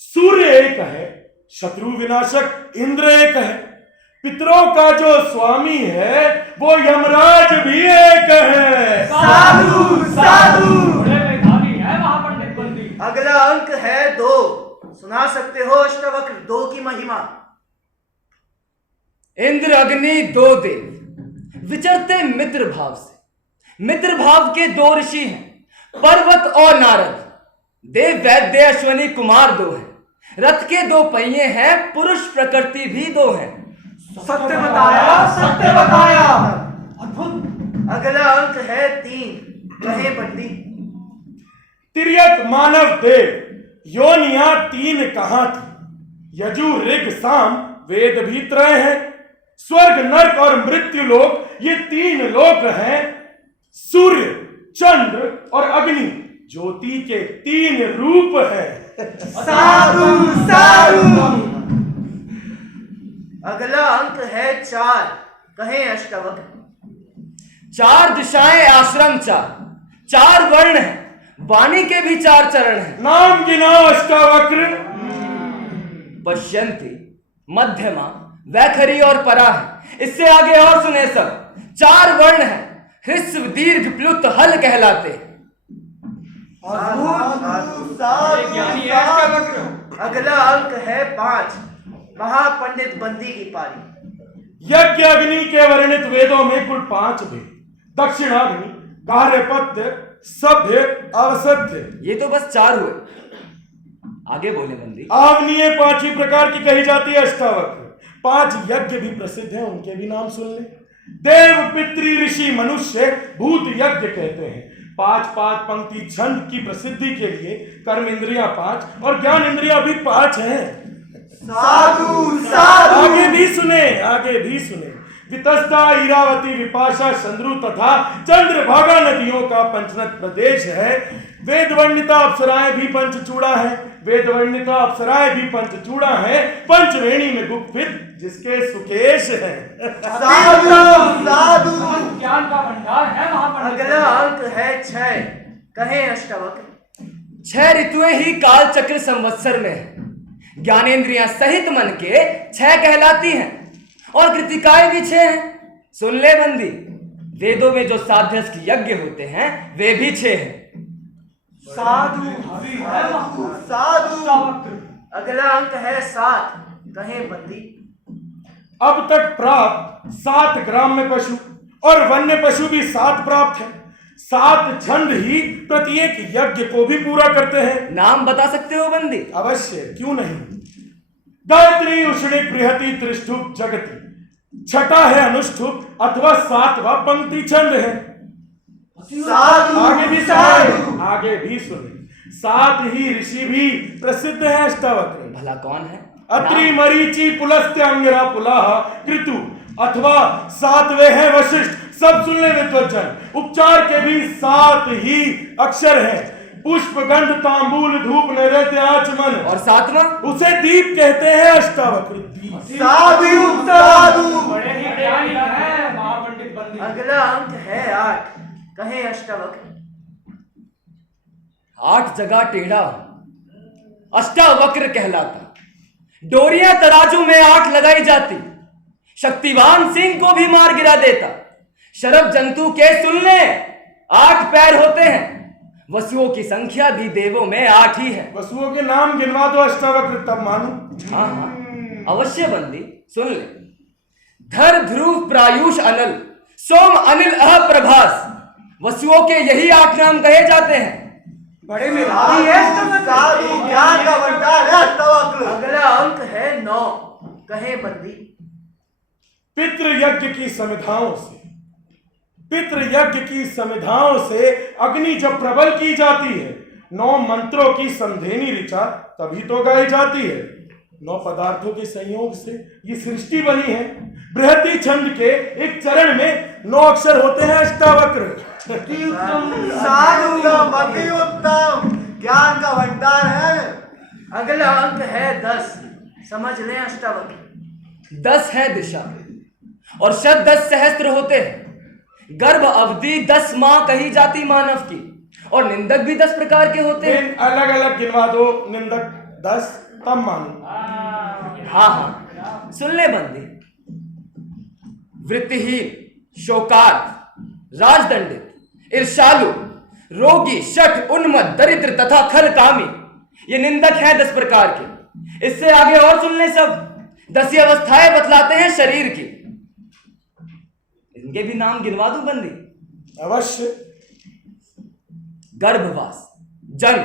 सूर्य एक है, शत्रु विनाशक इंद्र एक है, पितरों का जो स्वामी है वो यमराज भी एक है। साधु साधु। बड़े मेधावी है महापंडित बंदी। अगला अंक है दो। सुना सकते हो अष्टावक्र दो की महिमा? इंद्र अग्नि दो देव विचरते मित्र भाव से। मित्र भाव के दो ऋषि हैं, पर्वत और नारद। देव वैद्य अश्वनी कुमार दो हैं। रथ के दो पहिए हैं, पुरुष प्रकृति भी दो हैं। सत्य बताया, सत्य बताया। अद्भुत। अगला अंक है तीन। कहे बंदी? तिर्यक मानव देव योनिया तीन कहां थी। यजु ऋग साम वेद भी त्रय हैं। स्वर्ग नर्क और मृत्यु लोक ये तीन लोक हैं। सूर्य चंद्र और अग्नि ज्योति के तीन रूप हैं। साधु साधु। अगला अंक है चार। कहे अष्टावक्र? चार दिशाएं आश्रम चार वर्ण हैं, वाणी के भी चार चरण हैं। नाम गिनाओ अष्टावक्र। पश्यन्ति, मध्यमा, वैखरी और परा है। इससे आगे और सुने सब। 4 वर्ण हैं, ह्रस्व दीर्घ प्लुत हल कहलाते हैं। ज्ञानी है अष्टावक्र। अगला अंक है 5, महापंडित बंदी की पारी। यज्ञ अग्नि के वर्णित वेदों में कुल 5 भेद, दक्षिणाग्नि, कार्यपत्य, सभ्य, अवसत्य। ये तो बस 4 हुए, आगे बोले बंदी। आवनीय 5 ही प्रकार की कही जाती है अष्टावक्र। 5 यज्ञ भी प्रसिद्ध हैं, उनके भी नाम सुन ले। देव, पितृ, ऋषि, मनुष्य, भूत यज्ञ कहते हैं। 5 पंक्ति छंद की प्रसिद्धि के लिए कर्म इंद्रियां 5 और ज्ञान इंद्रियां भी 5 हैं। साधु साधु आगे भी सुने। वितस्ता, इरावती, विपाशा, चंद्रु तथा चंद्रभागा नदियों का पंचनद प्रदेश है। वेदवर्णिता अप्सराएं भी पंचचूड़ा है। पंचवेणी में गुप्त जिसके सुकेश है। साधु साधु ज्ञान का भंडार है महापंडित। अगला अंक है 6, कहे अष्टावक्र। 6 ऋतुएं ही काल चक्र संवत्सर में है। ज्ञानेंद्रियां सहित मन के 6 कहलाती हैं और कृतिकाएं भी 6 हैं। सुन ले बंदी, वेदों में जो साध्यस्थ यज्ञ होते हैं वे भी 6 हैं। साधु साधु अगला अंक है 7, कहे बंदी। अब तक प्राप्त 7 ग्राम्य पशु और वन्य पशु भी 7 प्राप्त हैं। 7 छंद ही प्रत्येक यज्ञ को भी पूरा करते हैं। नाम बता सकते हो बंदी? अवश्य, क्यों नहीं। गायत्री, उष्णिक, बृहति, त्रिष्ठुप, जगति। 6ठा है अनुष्ठुप अथवा 7वां पंक्ति छंद है। साधु आगे भी सुने। 7 ही ऋषि भी प्रसिद्ध है अष्टावक्र। भला कौन है? अत्रि, मरीचि, पुलस्त्य, अंगिरा, पुलाह, कृतु अथवा 7वें हैं वशिष्ठ। सब सुन ले विद्वज्जन। उपचार के भी 7 ही अक्षर हैं। पुष्प, गंध, तांबूल, धूप, नैवेद्य, आचमन। और 7वां? उसे दीप कहते हैं अष्टावक्र। दीप। साधु बड़े ही ज्ञानी है महापंडित बंदी। अगला अंक है 8, कहे अष्टावक्र। 8 जगह टेढ़ा अष्टावक्र कहलाता। डोरियां तराजू में 8 लगाई जाती। शक्तिवान सिंह को भी मार गिरा देता। शरभ जंतु के सुन ले 8 पैर होते हैं। वसुओं की संख्या भी देवों में 8 ही है। वसुओं के नाम गिनवा दो अष्टावक्र, तब मानो। हाँ, अवश्य बंदी, सुन ले। धर, ध्रुव, प्रायुष, अनल, सोम, अनिल, अह, प्रभास। वसुओं के यही 8 नाम कहे जाते हैं। बड़े मेधावी है साधु ज्ञान का भंडार है अष्टावक्र। अगला अंक है 9, कहे बंदी। पितृयज्ञ की समिधाओं से अग्नि जब प्रबल की जाती है, 9 मंत्रों की संधेनी ऋचा तभी तो गाई जाती है। 9 पदार्थों के संयोग से ये सृष्टि बनी है। बृहति छंद के एक चरण में 9 अक्षर होते हैं अष्टावक्र। साधु अति उत्तम ज्ञान का भंडार है। अगला अंक है 10, समझ लें अष्टावक्र। 10 है दिशा और शत 10 सहस्त्र होते हैं। गर्भ अवधि 10 माह कही जाती मानव की और निंदक भी 10 प्रकार के होते हैं। अलग अलग गिनवा दो निंदक 10, तब मानो। हाँ, सुन ले बंदी। वृत्तिहीन, शोकार्त, राजदंडित, ईर्ष्यालु, रोगी, शठ, उन्मत्त, दरिद्र तथा खलकामी, ये निंदक हैं 10 प्रकार के। इससे आगे और सुन ले सब। 10 अवस्थाएं बतलाते हैं शरीर की। इनके भी नाम गिनवा दूं बंदी? अवश्य। गर्भवास, जन्म,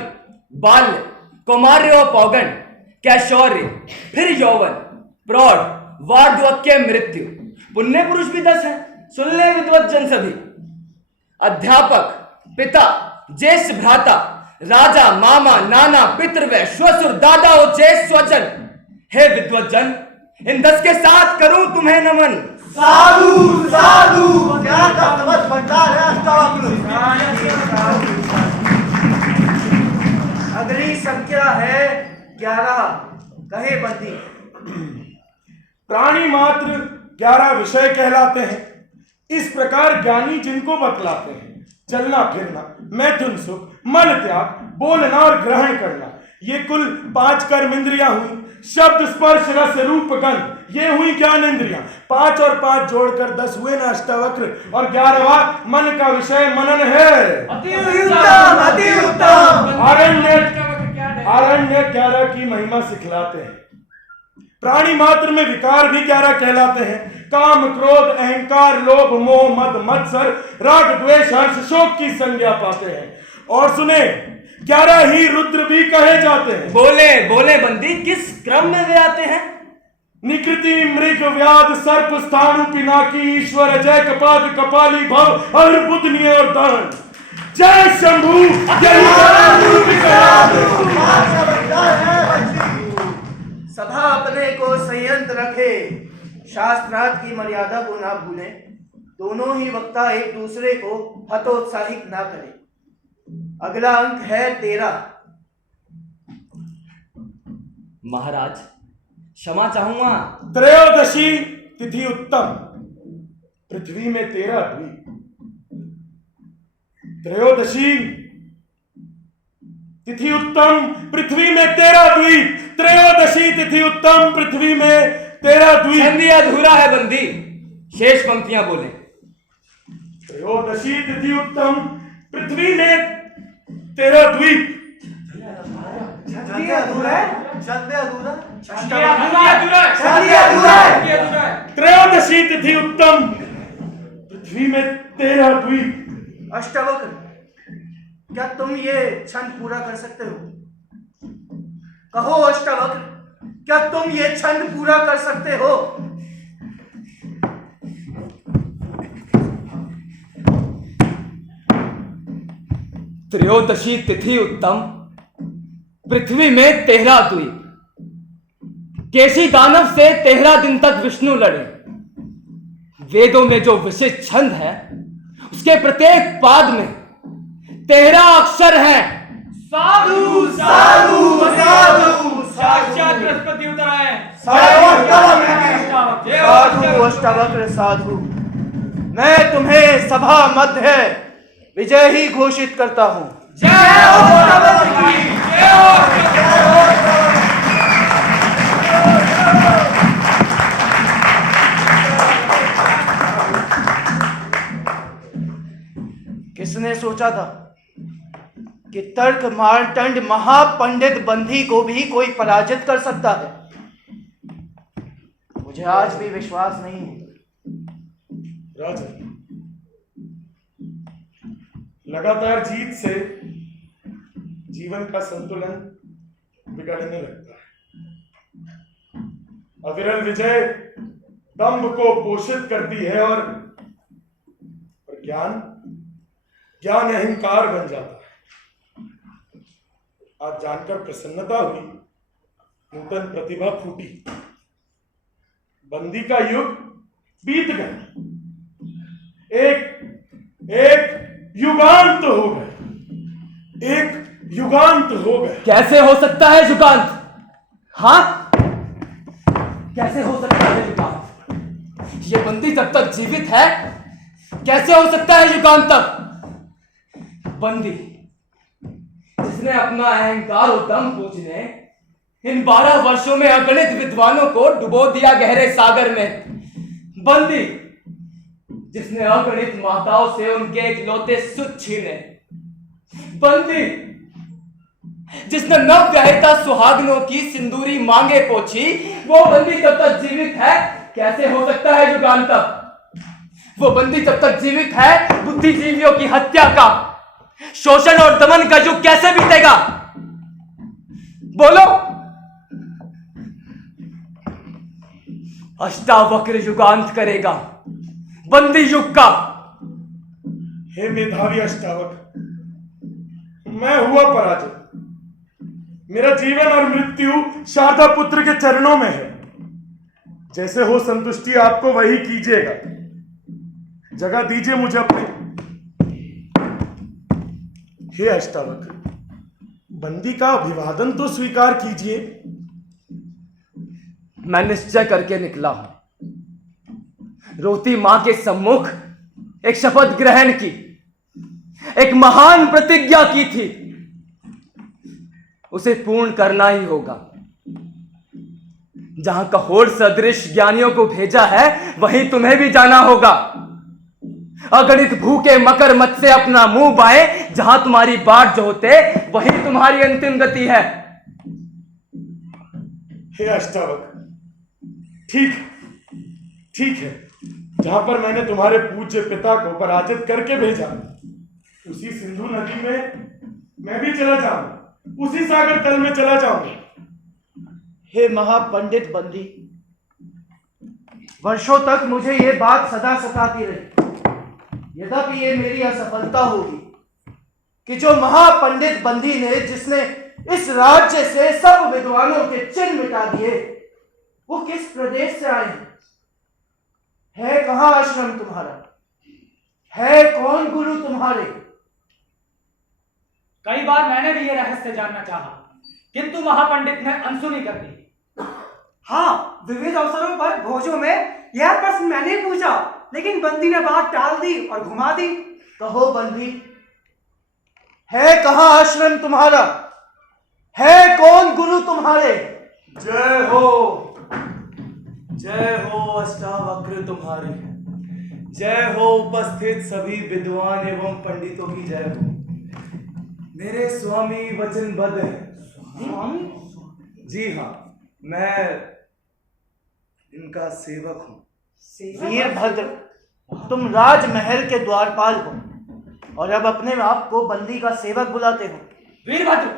बाल्य, कौमार्य और पौगंड, कैशौर्य, फिर यौवन, प्रौढ़, वार्धक्य, मृत्यु। पुण्य पुरुष भी 10 हैं। सुन ले विद्वज्जन सभी। अध्यापक, पिता, ज्येष्ठ भ्राता, राजा, मामा, नाना, पितृव्य, श्वशुर, दादा और ज्येष्ठ स्वजन। हे विद्वज्जन, इन 10 के साथ करूं तुम्हें नमन। साधु ज्ञान का समस्त भंडार है अष्टावक्र। अगली संख्या है 11, कहे बंदी। प्राणी मात्र 11 विषय कहलाते हैं। इस प्रकार ज्ञानी जिनको बतलाते हैं, चलना फिरना, मैथुन सुख, मल त्याग, बोलना और ग्रहण करना, ये कुल 5 कर्म इंद्रियां हुई, शब्द स्पर्श रस रूप गंध, ये हुई ज्ञान इंद्रियां। 5 और 5 जोड़कर 10 हुए ना अष्टावक्र, और 11वां मन का विषय मनन है। अति उत्तम, अति उत्तम। आरण्य 11 की महिमा सिखलाते हैं। प्राणी मात्र में विकार भी 11 कहलाते हैं। काम, क्रोध, अहंकार, लोभ, मोह, मद, मत्सर, राग, द्वेष, हर्ष, शोक की संज्ञा पाते हैं। और सुने, 11 ही रुद्र भी कहे जाते हैं। बोले बोले बंदी, किस क्रम में वे आते हैं? निकृति, मृग, व्याध, सर्प, स्थाणु, पिनाकी, ईश्वर, अजय, कपाद, कपाली, भव, अर्बुदनीय और दहन। जय शंभू, जय सभा अपने को संयंत्र रखे, शास्त्रार्थ की मर्यादा को ना भूलें। दोनों ही वक्ता एक दूसरे को हतोत्साहित ना करें। अगला अंक है 13। महाराज, क्षमा चाहूंगा। त्रयोदशी तिथि उत्तम, पृथ्वी में 13 द्वीप। त्रयोदशी तिथि उत्तम, पृथ्वी में 13 द्वीप। त्रयोदशी तिथि उत्तम, पृथ्वी में 13 द्वीप। संधि अधूरा है बंदी, शेष पंक्तियां बोले। त्रयोदशी तिथि उत्तम, पृथ्वी में 13 द्वीप। संधि अधूरा है? संधि अधूरा? संधि अधूरा है। त्रयोदशी तिथि उत्तम, पृथ्वी में 13 द्वीप। अष्टावक्र, क्या तुम ये छंद पूरा कर सकते हो? कहो अष्टावक्र, क्या तुम ये छंद पूरा कर सकते हो? त्रयोदशी तिथि उत्तम, पृथ्वी में 13 द्वीप। केशी दानव से 13 दिन तक विष्णु लड़े। वेदों में जो विशिष्ट छंद है, उसके प्रत्येक पाद में 13 अक्षर हैं। साधु साधु साधु साक्षात बृहस्पति उतर आए। साधु अष्टावक्र साधु, मैं तुम्हें सभा मध्य विजयी घोषित करता हूं। जय हो अष्टावक्र की, जय हो। किसने सोचा था कि तर्क मारतंड महापंडित बंधी को भी कोई पराजित कर सकता है? मुझे आज भी विश्वास नहीं है। राजन, लगातार जीत से जीवन का संतुलन बिगड़ने लगता है। अविरल विजय दंभ को पोषित करती है और ज्ञान अहंकार बन जाता है। आज जानकर प्रसन्नता हुई, नूतन प्रतिभा फूटी। बंदी का युग बीत गया, एक युगांत हो गए, एक युगांत हो गए। कैसे हो सकता है युगांत? हाँ, कैसे हो सकता है युगांत? ये बंदी जब तक जीवित है, कैसे हो सकता है युगांत तक? बंदी जिसने अपना अहंकार और दम पूजने इन 12 वर्षों में अगणित विद्वानों को डुबो दिया गहरे सागर में। बंदी जिसने अगणित माताओं से उनके इकलौते सुख छीने। बंदी जिसने नवविवाहिता सुहागनों की सिंदूरी मांगे पोछी। वो बंदी जब तक जीवित है, कैसे हो सकता है युगांत तक? वो बंदी जब तक जीवित है, बुद्धिजीवियों की हत्या का, शोषण और दमन का युग कैसे बीतेगा? बोलो। अष्टावक्र युगांत करेगा बंदी युग का। हे मेधावी अष्टावक्र, मैं हुआ पराजित। मेरा जीवन और मृत्यु शारदा पुत्र के चरणों में है। जैसे हो संतुष्टि आपको वही कीजिएगा। जगह दीजिए मुझे अपने। हे अष्टावक्र, बंदी का अभिवादन तो स्वीकार कीजिए। मैं निश्चय करके निकला हूं। रोती मां के सम्मुख एक शपथ ग्रहण की, एक महान प्रतिज्ञा की थी। उसे पूर्ण करना ही होगा। जहां कहोड़ सदृश ज्ञानियों को भेजा है वहीं तुम्हें भी जाना होगा। अगणित भूखे मकर मत से अपना मुंह बाए, जहां तुम्हारी बाट जो होते वहीं तुम्हारी अंतिम गति है। हे अष्टावक्र, ठीक है, जहां पर मैंने तुम्हारे पूज्य पिता को पराजित करके भेजा, उसी सिंधु नदी में मैं भी चला जाऊंगा, उसी सागर तल में चला जाऊंगा। हे महापंडित बंदी, वर्षों तक मुझे ये बात सदा सताती रही। यद्यपि ये मेरी असफलता होगी कि जो महापंडित बंदी ने, जिसने इस राज्य से सब विद्वानों के चिन्ह मिटा दिए, वो किस प्रदेश से आए हैं? है कहां आश्रम तुम्हारा? है कौन गुरु तुम्हारे? कई बार मैंने भी ये रहस्य जानना चाहा, किंतु महापंडित ने अनसुनी कर दी। हाँ, विविध अवसरों पर भोजों में यह प्रश्न मैंने पूछा, लेकिन बंदी ने बात टाल दी और घुमा दी। कहो बंदी, है कहां आश्रम तुम्हारा? है कौन गुरु तुम्हारे? जय हो अष्टावक्र तुम्हारी। जय हो उपस्थित सभी विद्वान एवं पंडितों की जय हो। मेरे स्वामी वचनबद्ध हैं। स्वामी? जी हाँ, मैं इनका सेवक हूँ। वीरभद्र, तुम राजमहल के द्वारपाल हो और अब अपने आप को बंदी का सेवक बुलाते हो। वीरभद्र,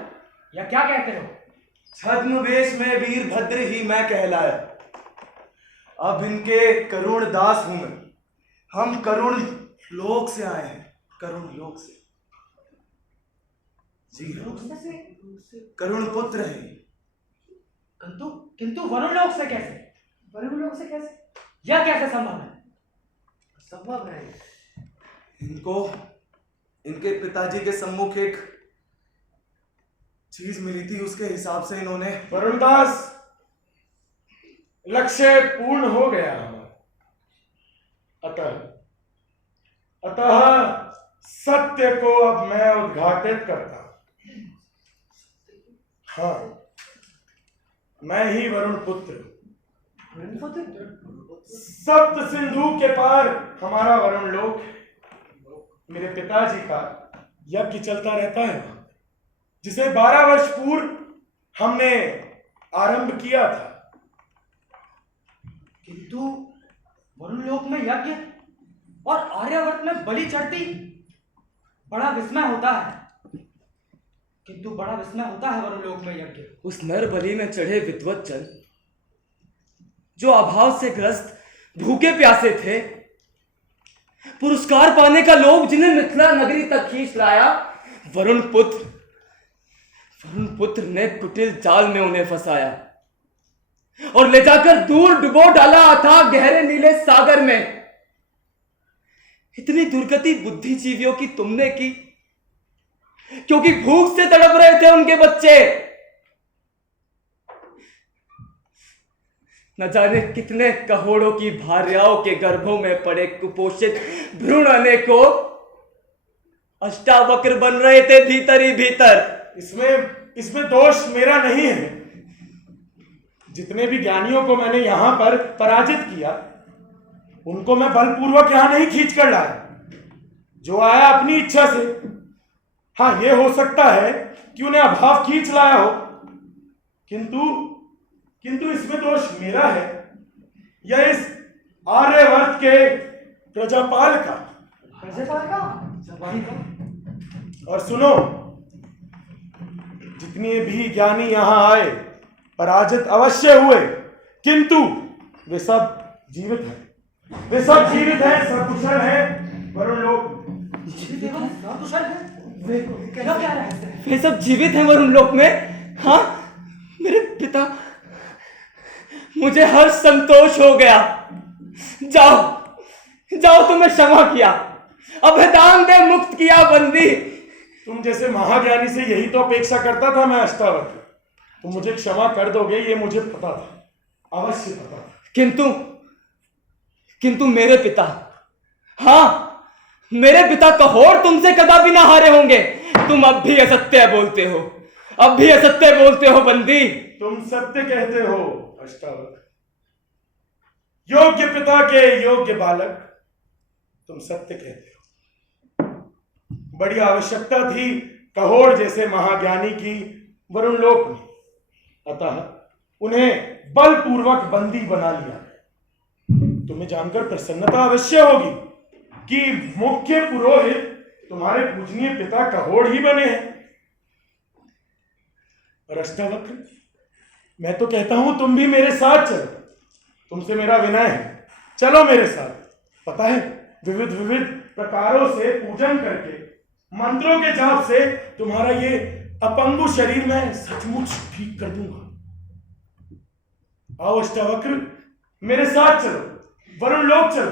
यह क्या कहते हो? छद्मवेश में वीरभद्र ही मैं कहलाया। अब इनके करुण दास हूं मैं। हम करुण लोक से आए हैं, करुण लोक से। जी हाँ, करुण पुत्र है। किंतु वरुण लोक से कैसे? वरुण लोक से कैसे? यह कैसे संभव है? संभव है। इनको इनके पिताजी के सम्मुख एक चीज मिली थी, उसके हिसाब से इन्होंने। वरुणदास, लक्ष्य पूर्ण हो गया हमारा। अतः सत्य को अब मैं उद्घाटित करता हूं। हाँ, मैं ही वरुण पुत्र। सप्त सिंधु के पार हमारा वरुण लोक। मेरे पिताजी का यज्ञ चलता रहता है, जिसे 12 वर्ष पूर्व हमने आरंभ किया था। किंतु वरुण लोक में यज्ञ और आर्यावर्त में बलि चढ़ती, बड़ा विस्मय होता है। किंतु बड़ा विस्मय होता है वरुण लोक में यज्ञ। उस नर बलि में चढ़े विद्वत जन, जो अभाव से ग्रस्त भूखे प्यासे थे, पुरस्कार पाने का लोभ जिन्हें मिथिला नगरी तक खींच लाया, वरुण पुत्र ने कुटिल जाल में उन्हें फंसाया और ले जाकर दूर डुबो डाला अथाह गहरे नीले सागर में। इतनी दुर्गति बुद्धिजीवियों की तुमने की, क्योंकि भूख से तड़प रहे थे उनके बच्चे। न जाने कितने कहोड़ों की भार्याओं के गर्भों में पड़े कुपोषित भ्रूण अनेकों अष्टावक्र बन रहे थे भीतर ही भीतर। इसमें दोष मेरा नहीं है। जितने भी ज्ञानियों को मैंने यहां पर पराजित किया, उनको मैं बलपूर्वक यहां नहीं खींच कर लाया। जो आया अपनी इच्छा से। हाँ, यह हो सकता है कि उन्हें अभाव खींच लाया हो, किंतु इसमें दोष मेरा है या इस आर्यवर्त के प्रजापाल का। और सुनो, जितने भी ज्ञानी यहां आए पराजित अवश्य हुए, किंतु वे सब जीवित हैं। वे सब जीवित हैं, सकुशल हैं वरुण लोक। वे सब जीवित हैं वरुण लोक में। हाँ, मेरे पिता, मुझे हर्ष संतोष हो गया। जाओ, तुम्हें क्षमा किया, अभेदान दे मुक्त किया बंदी। तुम जैसे महाज्ञानी से यही तो अपेक्षा करता था मैं अष्टावक्र। तुम मुझे क्षमा कर दोगे, ये मुझे पता था, अवश्य पता था। किंतु मेरे पिता, हाँ, मेरे पिता कहोड़ तुमसे कदापि ना हारे होंगे। तुम अब भी असत्य बोलते हो, अब भी असत्य बोलते हो बंदी। तुम सत्य कहते हो अष्टावक्र, योग्य पिता के योग्य बालक, तुम सत्य कहते हो। बड़ी आवश्यकता थी कहोड़ जैसे महाज्ञानी की वरुण लोक में, अतः उन्हें बलपूर्वक बंदी बना लिया। तुम्हें जानकर प्रसन्नता अवश्य होगी कि मुख्य पुरोहित तुम्हारे पूजनीय पिता कहोड़ ही बने हैं। और अष्टावक्र, मैं तो कहता हूं तुम भी मेरे साथ चलो, तुमसे मेरा विनय है, चलो मेरे साथ। पता है, विविध विविध प्रकारों से पूजन करके, मंत्रों के जाप से तुम्हारा ये अपंगु शरीर में सचमुच ठीक कर दूंगा। आओ अष्टावक्र, मेरे साथ चलो, वरुण लोक चलो,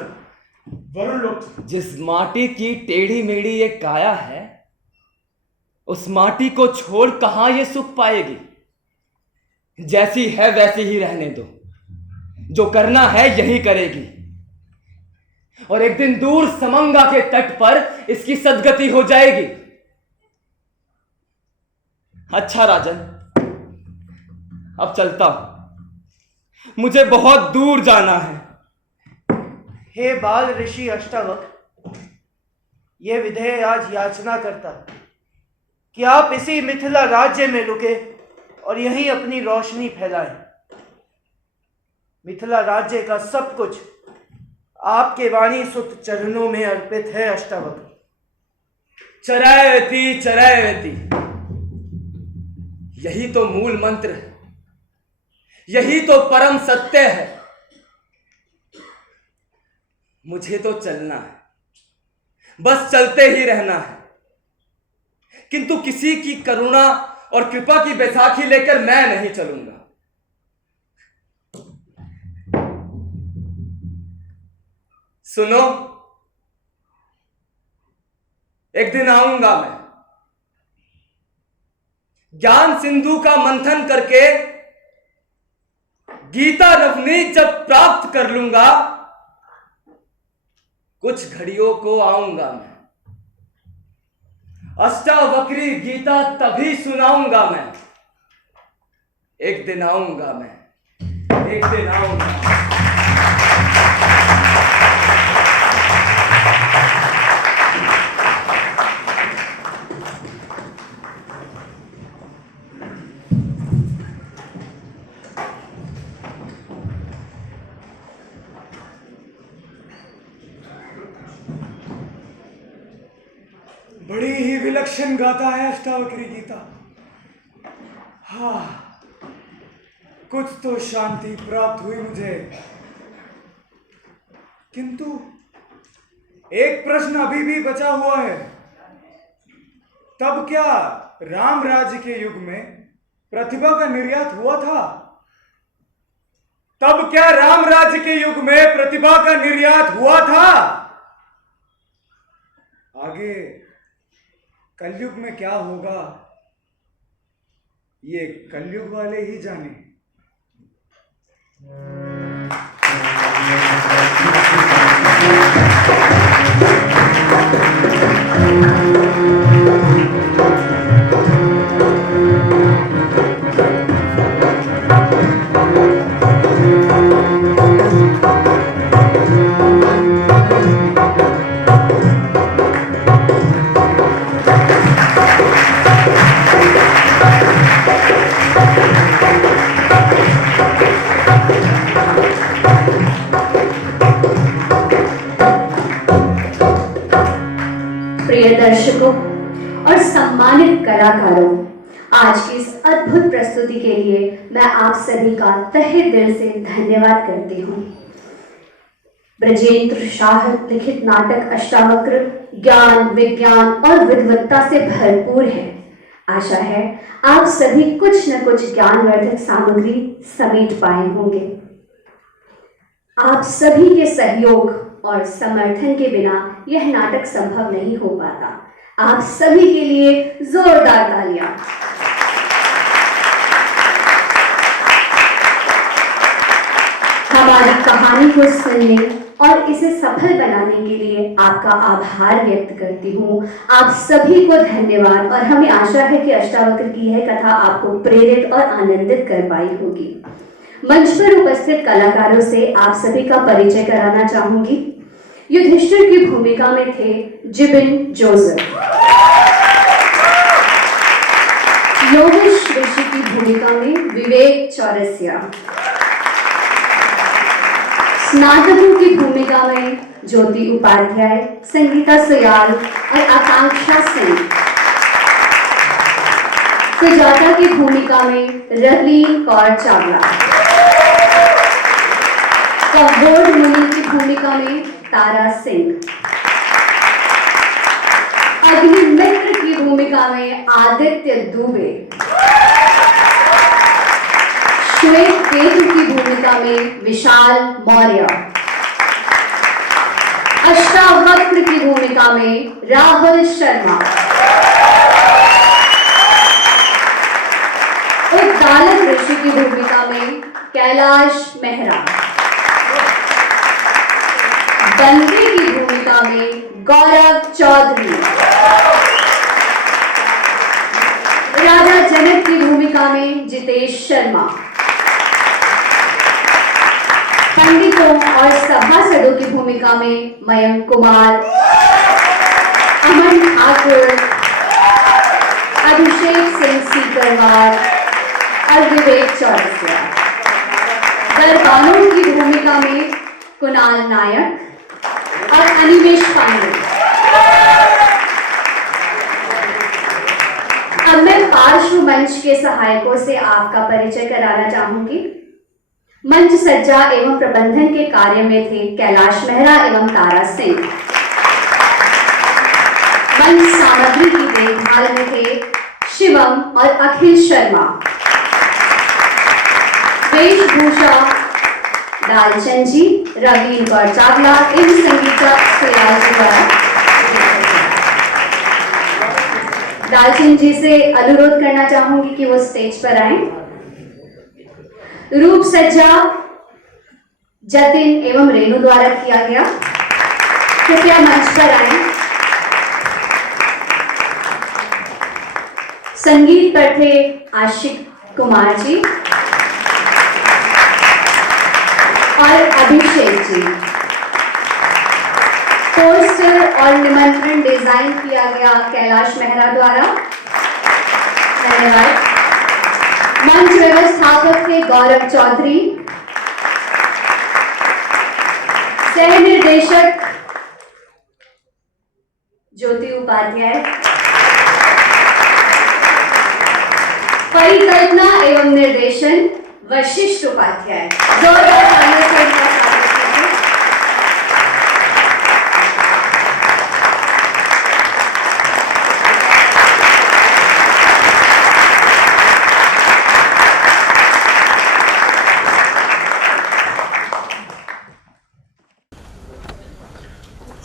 वरुण लोक चलो। जिस माटी की टेढ़ी मेढ़ी ये काया है, उस माटी को छोड़ कहां ये सुख पाएगी। जैसी है वैसी ही रहने दो, जो करना है यही करेगी, और एक दिन दूर समंगा के तट पर इसकी सदगति हो जाएगी। अच्छा राजन, अब चलता हूं, मुझे बहुत दूर जाना है। हे बाल ऋषि अष्टावक्र, ये विधेय आज याचना करता कि आप इसी मिथिला राज्य में रुके और यहीं अपनी रोशनी फैलाएं। मिथिला राज्य का सब कुछ आपके वाणी सुत चरणों में अर्पित है अष्टावक्र। चरायवती चरायवती, यही तो मूल मंत्र है, यही तो परम सत्य है। मुझे तो चलना है, बस चलते ही रहना है, किंतु किसी की करुणा और कृपा की बैसाखी लेकर मैं नहीं चलूंगा। सुनो, एक दिन आऊंगा मैं, ज्ञान सिंधु का मंथन करके गीता नवनीत जब प्राप्त कर लूंगा, कुछ घड़ियों को आऊंगा मैं, अष्टावक्री गीता तभी सुनाऊंगा मैं। एक दिन आऊंगा मैं, एक दिन आऊंगा। बड़ी ही विलक्षण गाथा है अष्टावक्री गीता। हाँ, कुछ तो शांति प्राप्त हुई मुझे, किंतु एक प्रश्न अभी भी बचा हुआ है। तब क्या राम राज्य के युग में प्रतिभा का निर्यात हुआ था? तब क्या राम राज्य के युग में प्रतिभा का निर्यात हुआ था? आगे कलयुग में क्या होगा, ये कलयुग वाले ही जाने। प्रिय दर्शकों और सम्मानित कलाकारों, आज की इस अद्भुत प्रस्तुति के लिए मैं आप सभी का तहे दिल से धन्यवाद करती हूँ। ब्रजेंद्र शाह लिखित नाटक अष्टावक्र ज्ञान, विज्ञान और विद्वत्ता से भरपूर है। आशा है आप सभी कुछ न कुछ ज्ञानवर्धक सामग्री समेट पाए होंगे। आप सभी के सहयोग और समर्थन के बिना यह नाटक संभव नहीं हो पाता। आप सभी के लिए जोरदार तालियां। हमारी कहानी को सुनने और इसे सफल बनाने के लिए आपका आभार व्यक्त करती हूँ। आप सभी को धन्यवाद और हमें आशा है कि अष्टावक्र की यह कथा आपको प्रेरित और आनंदित कर पाई होगी। मंच पर उपस्थित कलाकारों से आप सभी का परिचय कराना चाहूंगी। युधिष्ठिर की भूमिका में थे जिबिन जोसेफ, योगेश ऋषि की भूमिका में विवेक चौरसिया, स्नातकों की भूमिका में ज्योति उपाध्याय, संगीता सुयाल और आकांक्षा सिंह, सुजाता की भूमिका में रवलीन कौर चावला, कबोर्ड मुनि की भूमिका में तारा सिंह, अग्निमित्र की भूमिका में आदित्य दुबे, श्वेत केतु की भूमिका में विशाल मौर्य, अष्टावक्र की भूमिका में राहुल शर्मा, उद्दालक ऋषि की भूमिका में कैलाश मेहरा, बंदी की भूमिका में गौरव चौधरी, राजा जनक की भूमिका में जितेश शर्मा, पंडितों और सभासदों की भूमिका में मयंक कुमार, अमन ठाकुर, अभिषेक सिंह सीकरवार और विवेक चौरसिया, दरबानों की भूमिका में कुणाल नायक और अनिमेश पांडे। अब मैं पार्श्व मंच के सहायकों से आपका परिचय कराना चाहूंगी। मंच सज्जा एवं प्रबंधन के कार्य में थे कैलाश मेहरा एवं तारा सिंह। मंच सामग्री की देखभाल में थे शिवम और अखिल शर्मा। वेशभूषा दालचंद जी, रवीन कौर चावला एवं संगीता सुयाल जी द्वारा। दालचंद जी से अनुरोध करना चाहूंगी कि वो स्टेज पर आए। रूप सज्जा जतिन एवं रेणु द्वारा किया गया। कृपया मंच पर आए। संगीत पर थे आशिक कुमार जी और अभिषेक जी। पोस्टर और निमंत्रण डिजाइन किया गया कैलाश मेहरा द्वारा। धन्यवाद। मंच व्यवस्थापक थे गौरव चौधरी। सह निर्देशक ज्योति उपाध्याय। परिकल्पना एवं निर्देशन वशिष्ठ उपाध्याय। जोरदार तालियों से उनका स्वागत कीजिए।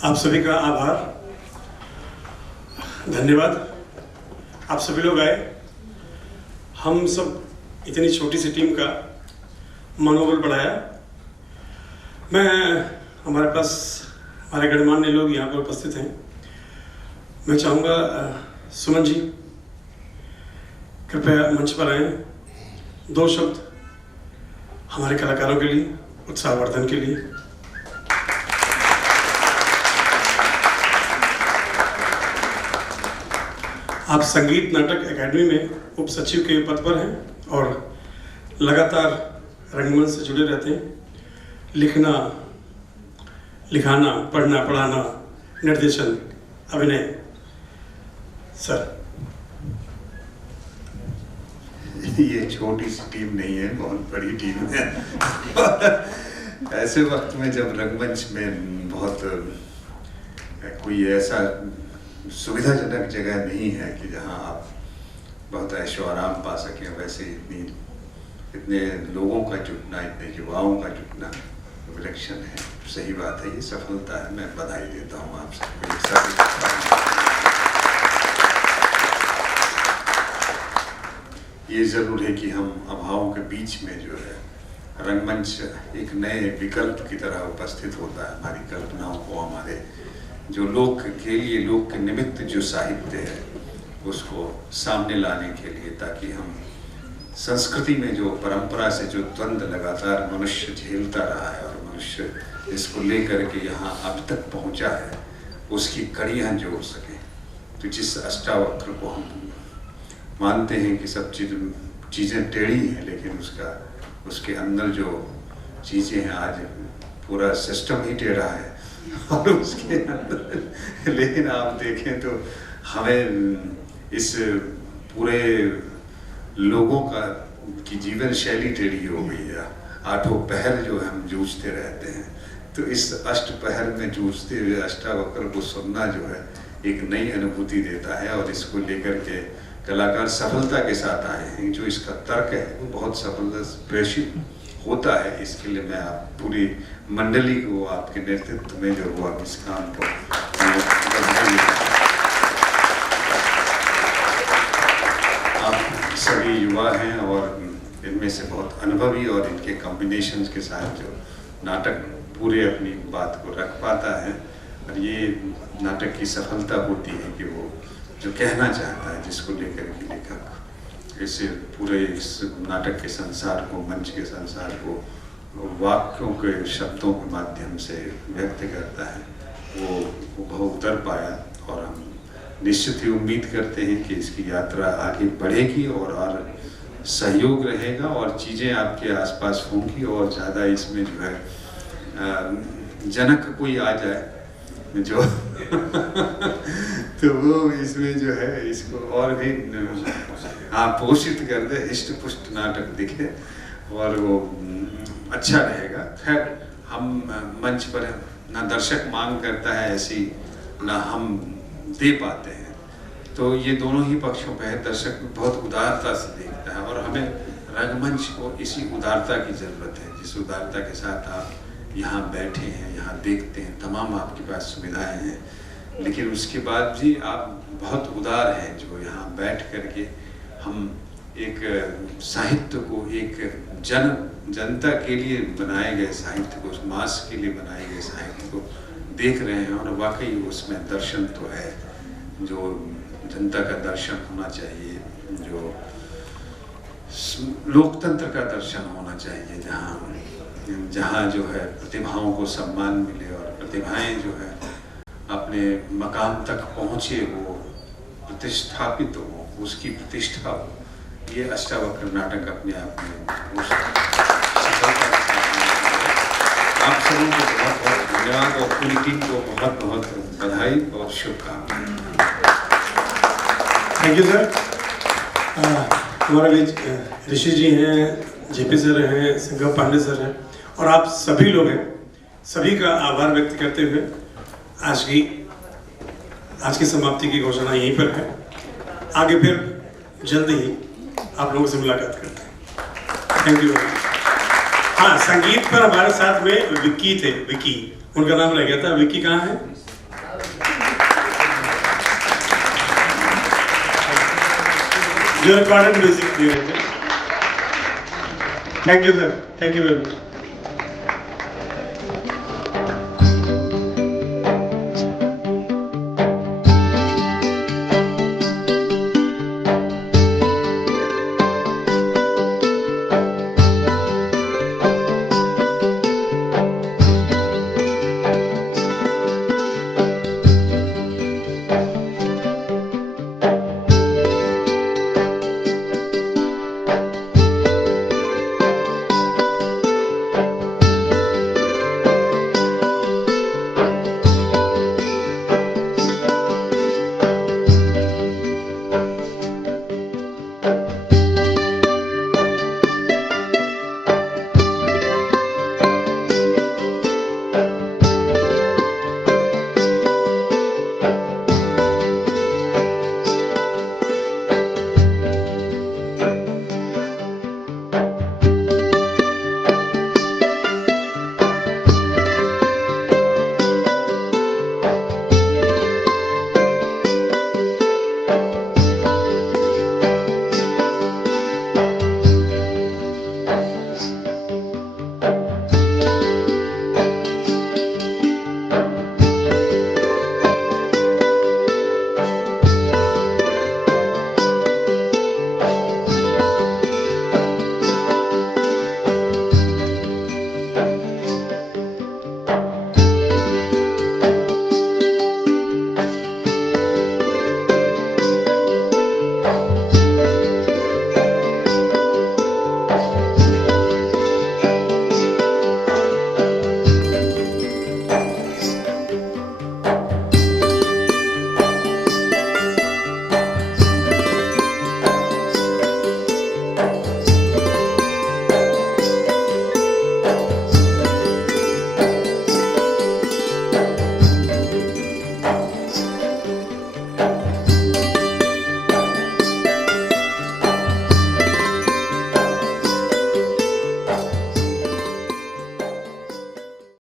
आप सभी का आभार, धन्यवाद। आप सभी लोग आए। हम सब इतनी छोटी सी टीम का मनोबल बढ़ाया। हमारे पास हमारे गणमान्य लोग यहाँ पर उपस्थित हैं। मैं चाहूँगा सुमन जी कृपया मंच पर आए। 2 शब्द हमारे कलाकारों के लिए, उत्साहवर्धन के लिए। आप संगीत नाटक एकेडमी में उप सचिव के पद पर हैं और लगातार रंगमंच से जुड़े रहते हैं। लिखना, लिखाना, पढ़ना, पढ़ाना, निर्देशन, अभिनय। सर, ये छोटी सी टीम नहीं है, बहुत बड़ी टीम है। ऐसे वक्त में जब रंगमंच में बहुत कोई ऐसा सुविधाजनक जगह नहीं है कि जहां आप बहुत ऐशो आराम पा सकें, वैसे इतने लोगों का जुटना, इतने युवाओं का जुटना विलक्षण है। सही बात है, ये सफलता है। मैं बधाई देता हूँ आप सबको। ये जरूर है कि हम अभावों के बीच में जो है रंगमंच एक नए विकल्प की तरह उपस्थित होता है हमारी कल्पनाओं को, हमारे जो लोक के लिए, लोक के निमित्त जो साहित्य है उसको सामने लाने के लिए, ताकि हम संस्कृति में जो परंपरा से जो द्वंद्व लगातार मनुष्य झेलता रहा है और मनुष्य इसको लेकर के यहाँ अब तक पहुँचा है, उसकी कड़ियाँ जोड़ सकें। तो जिस अष्टावक्र को हम मानते हैं कि सब चीज़ें टेढ़ी हैं, लेकिन उसके अंदर जो चीज़ें हैं, आज पूरा सिस्टम ही टेढ़ा है और उसके अंदर, लेकिन आप देखें तो हमें इस पूरे लोगों की जीवन शैली टेढ़ी हो गई है। आठों पहर जो हम जूझते रहते हैं, तो इस अष्टपहर में जूझते हुए अष्टावक्र को सुनना जो है एक नई अनुभूति देता है, और इसको लेकर के कलाकार सफलता के साथ आए हैं। जो इसका तर्क है वो बहुत सफलता प्रेषित होता है। इसके लिए मैं आप पूरी मंडली को, आपके नेतृत्व में जो हुआ इस काम को, आप सभी युवा हैं और इनमें से बहुत अनुभवी, और इनके कॉम्बिनेशंस के साथ जो नाटक पूरे अपनी बात को रख पाता है, और ये नाटक की सफलता होती है कि वो जो कहना चाहता है, जिसको लेकर के लेखक इसे पूरे इस नाटक के संसार को, मंच के संसार को वाक्यों के, शब्दों के माध्यम से व्यक्त करता है, वो बहुत उतर पाया। और हम निश्चित ही उम्मीद करते हैं कि इसकी यात्रा आगे बढ़ेगी और सहयोग रहेगा, और चीज़ें आपके आसपास होंगी, और ज़्यादा इसमें जो है जनक कोई आ जाए जो तो वो इसमें जो है इसको और भी पोषित कर दे, हिष्ट पुष्ट नाटक दिखे, और वो अच्छा रहेगा। खैर, हम मंच पर ना दर्शक मांग करता है ऐसी, ना हम दे पाते हैं, तो ये दोनों ही पक्षों पे है। दर्शक बहुत उदारता से देखता है, और हमें रंगमंच को इसी उदारता की ज़रूरत है, जिस उदारता के साथ आप यहाँ बैठे हैं, यहाँ देखते हैं, तमाम आपके पास सुविधाएं हैं, लेकिन उसके बाद भी आप बहुत उदार हैं, जो यहाँ बैठ करके हम एक साहित्य को, एक जनता के लिए बनाए गए साहित्य को, उस मास के लिए बनाए गए साहित्य को देख रहे हैं, और वाकई उसमें दर्शन तो है, जो जनता का दर्शन होना चाहिए, जो लोकतंत्र का दर्शन होना चाहिए, जहाँ जो है प्रतिभाओं को सम्मान मिले, और प्रतिभाएं जो है अपने मकाम तक पहुँचे, वो प्रतिष्ठापित हो, उसकी प्रतिष्ठा हो। ये अष्टावक्र नाटक अपने आप में उस सफलता के साथ। आप सभी को बहुत बहुत धन्यवाद, और पूरी टीम को बहुत बहुत बधाई और शुभकामनाएं। Thank you sir. हमारे बीच ऋषि जी हैं, जेपी सर हैं, संगम पांडे सर हैं, और आप सभी लोग हैं। सभी का आभार व्यक्त करते हुए आज की समाप्ति की घोषणा यहीं पर है। आगे फिर जल्द ही आप लोगों से मुलाकात करते हैं। Thank you. हाँ, संगीत पर हमारे साथ में विक्की थे, विक्की, उनका नाम रह गया था। विक्की कहाँ है? जो रिकॉर्डेड म्यूजिक दे रहे थे। Thank you sir, thank you very much.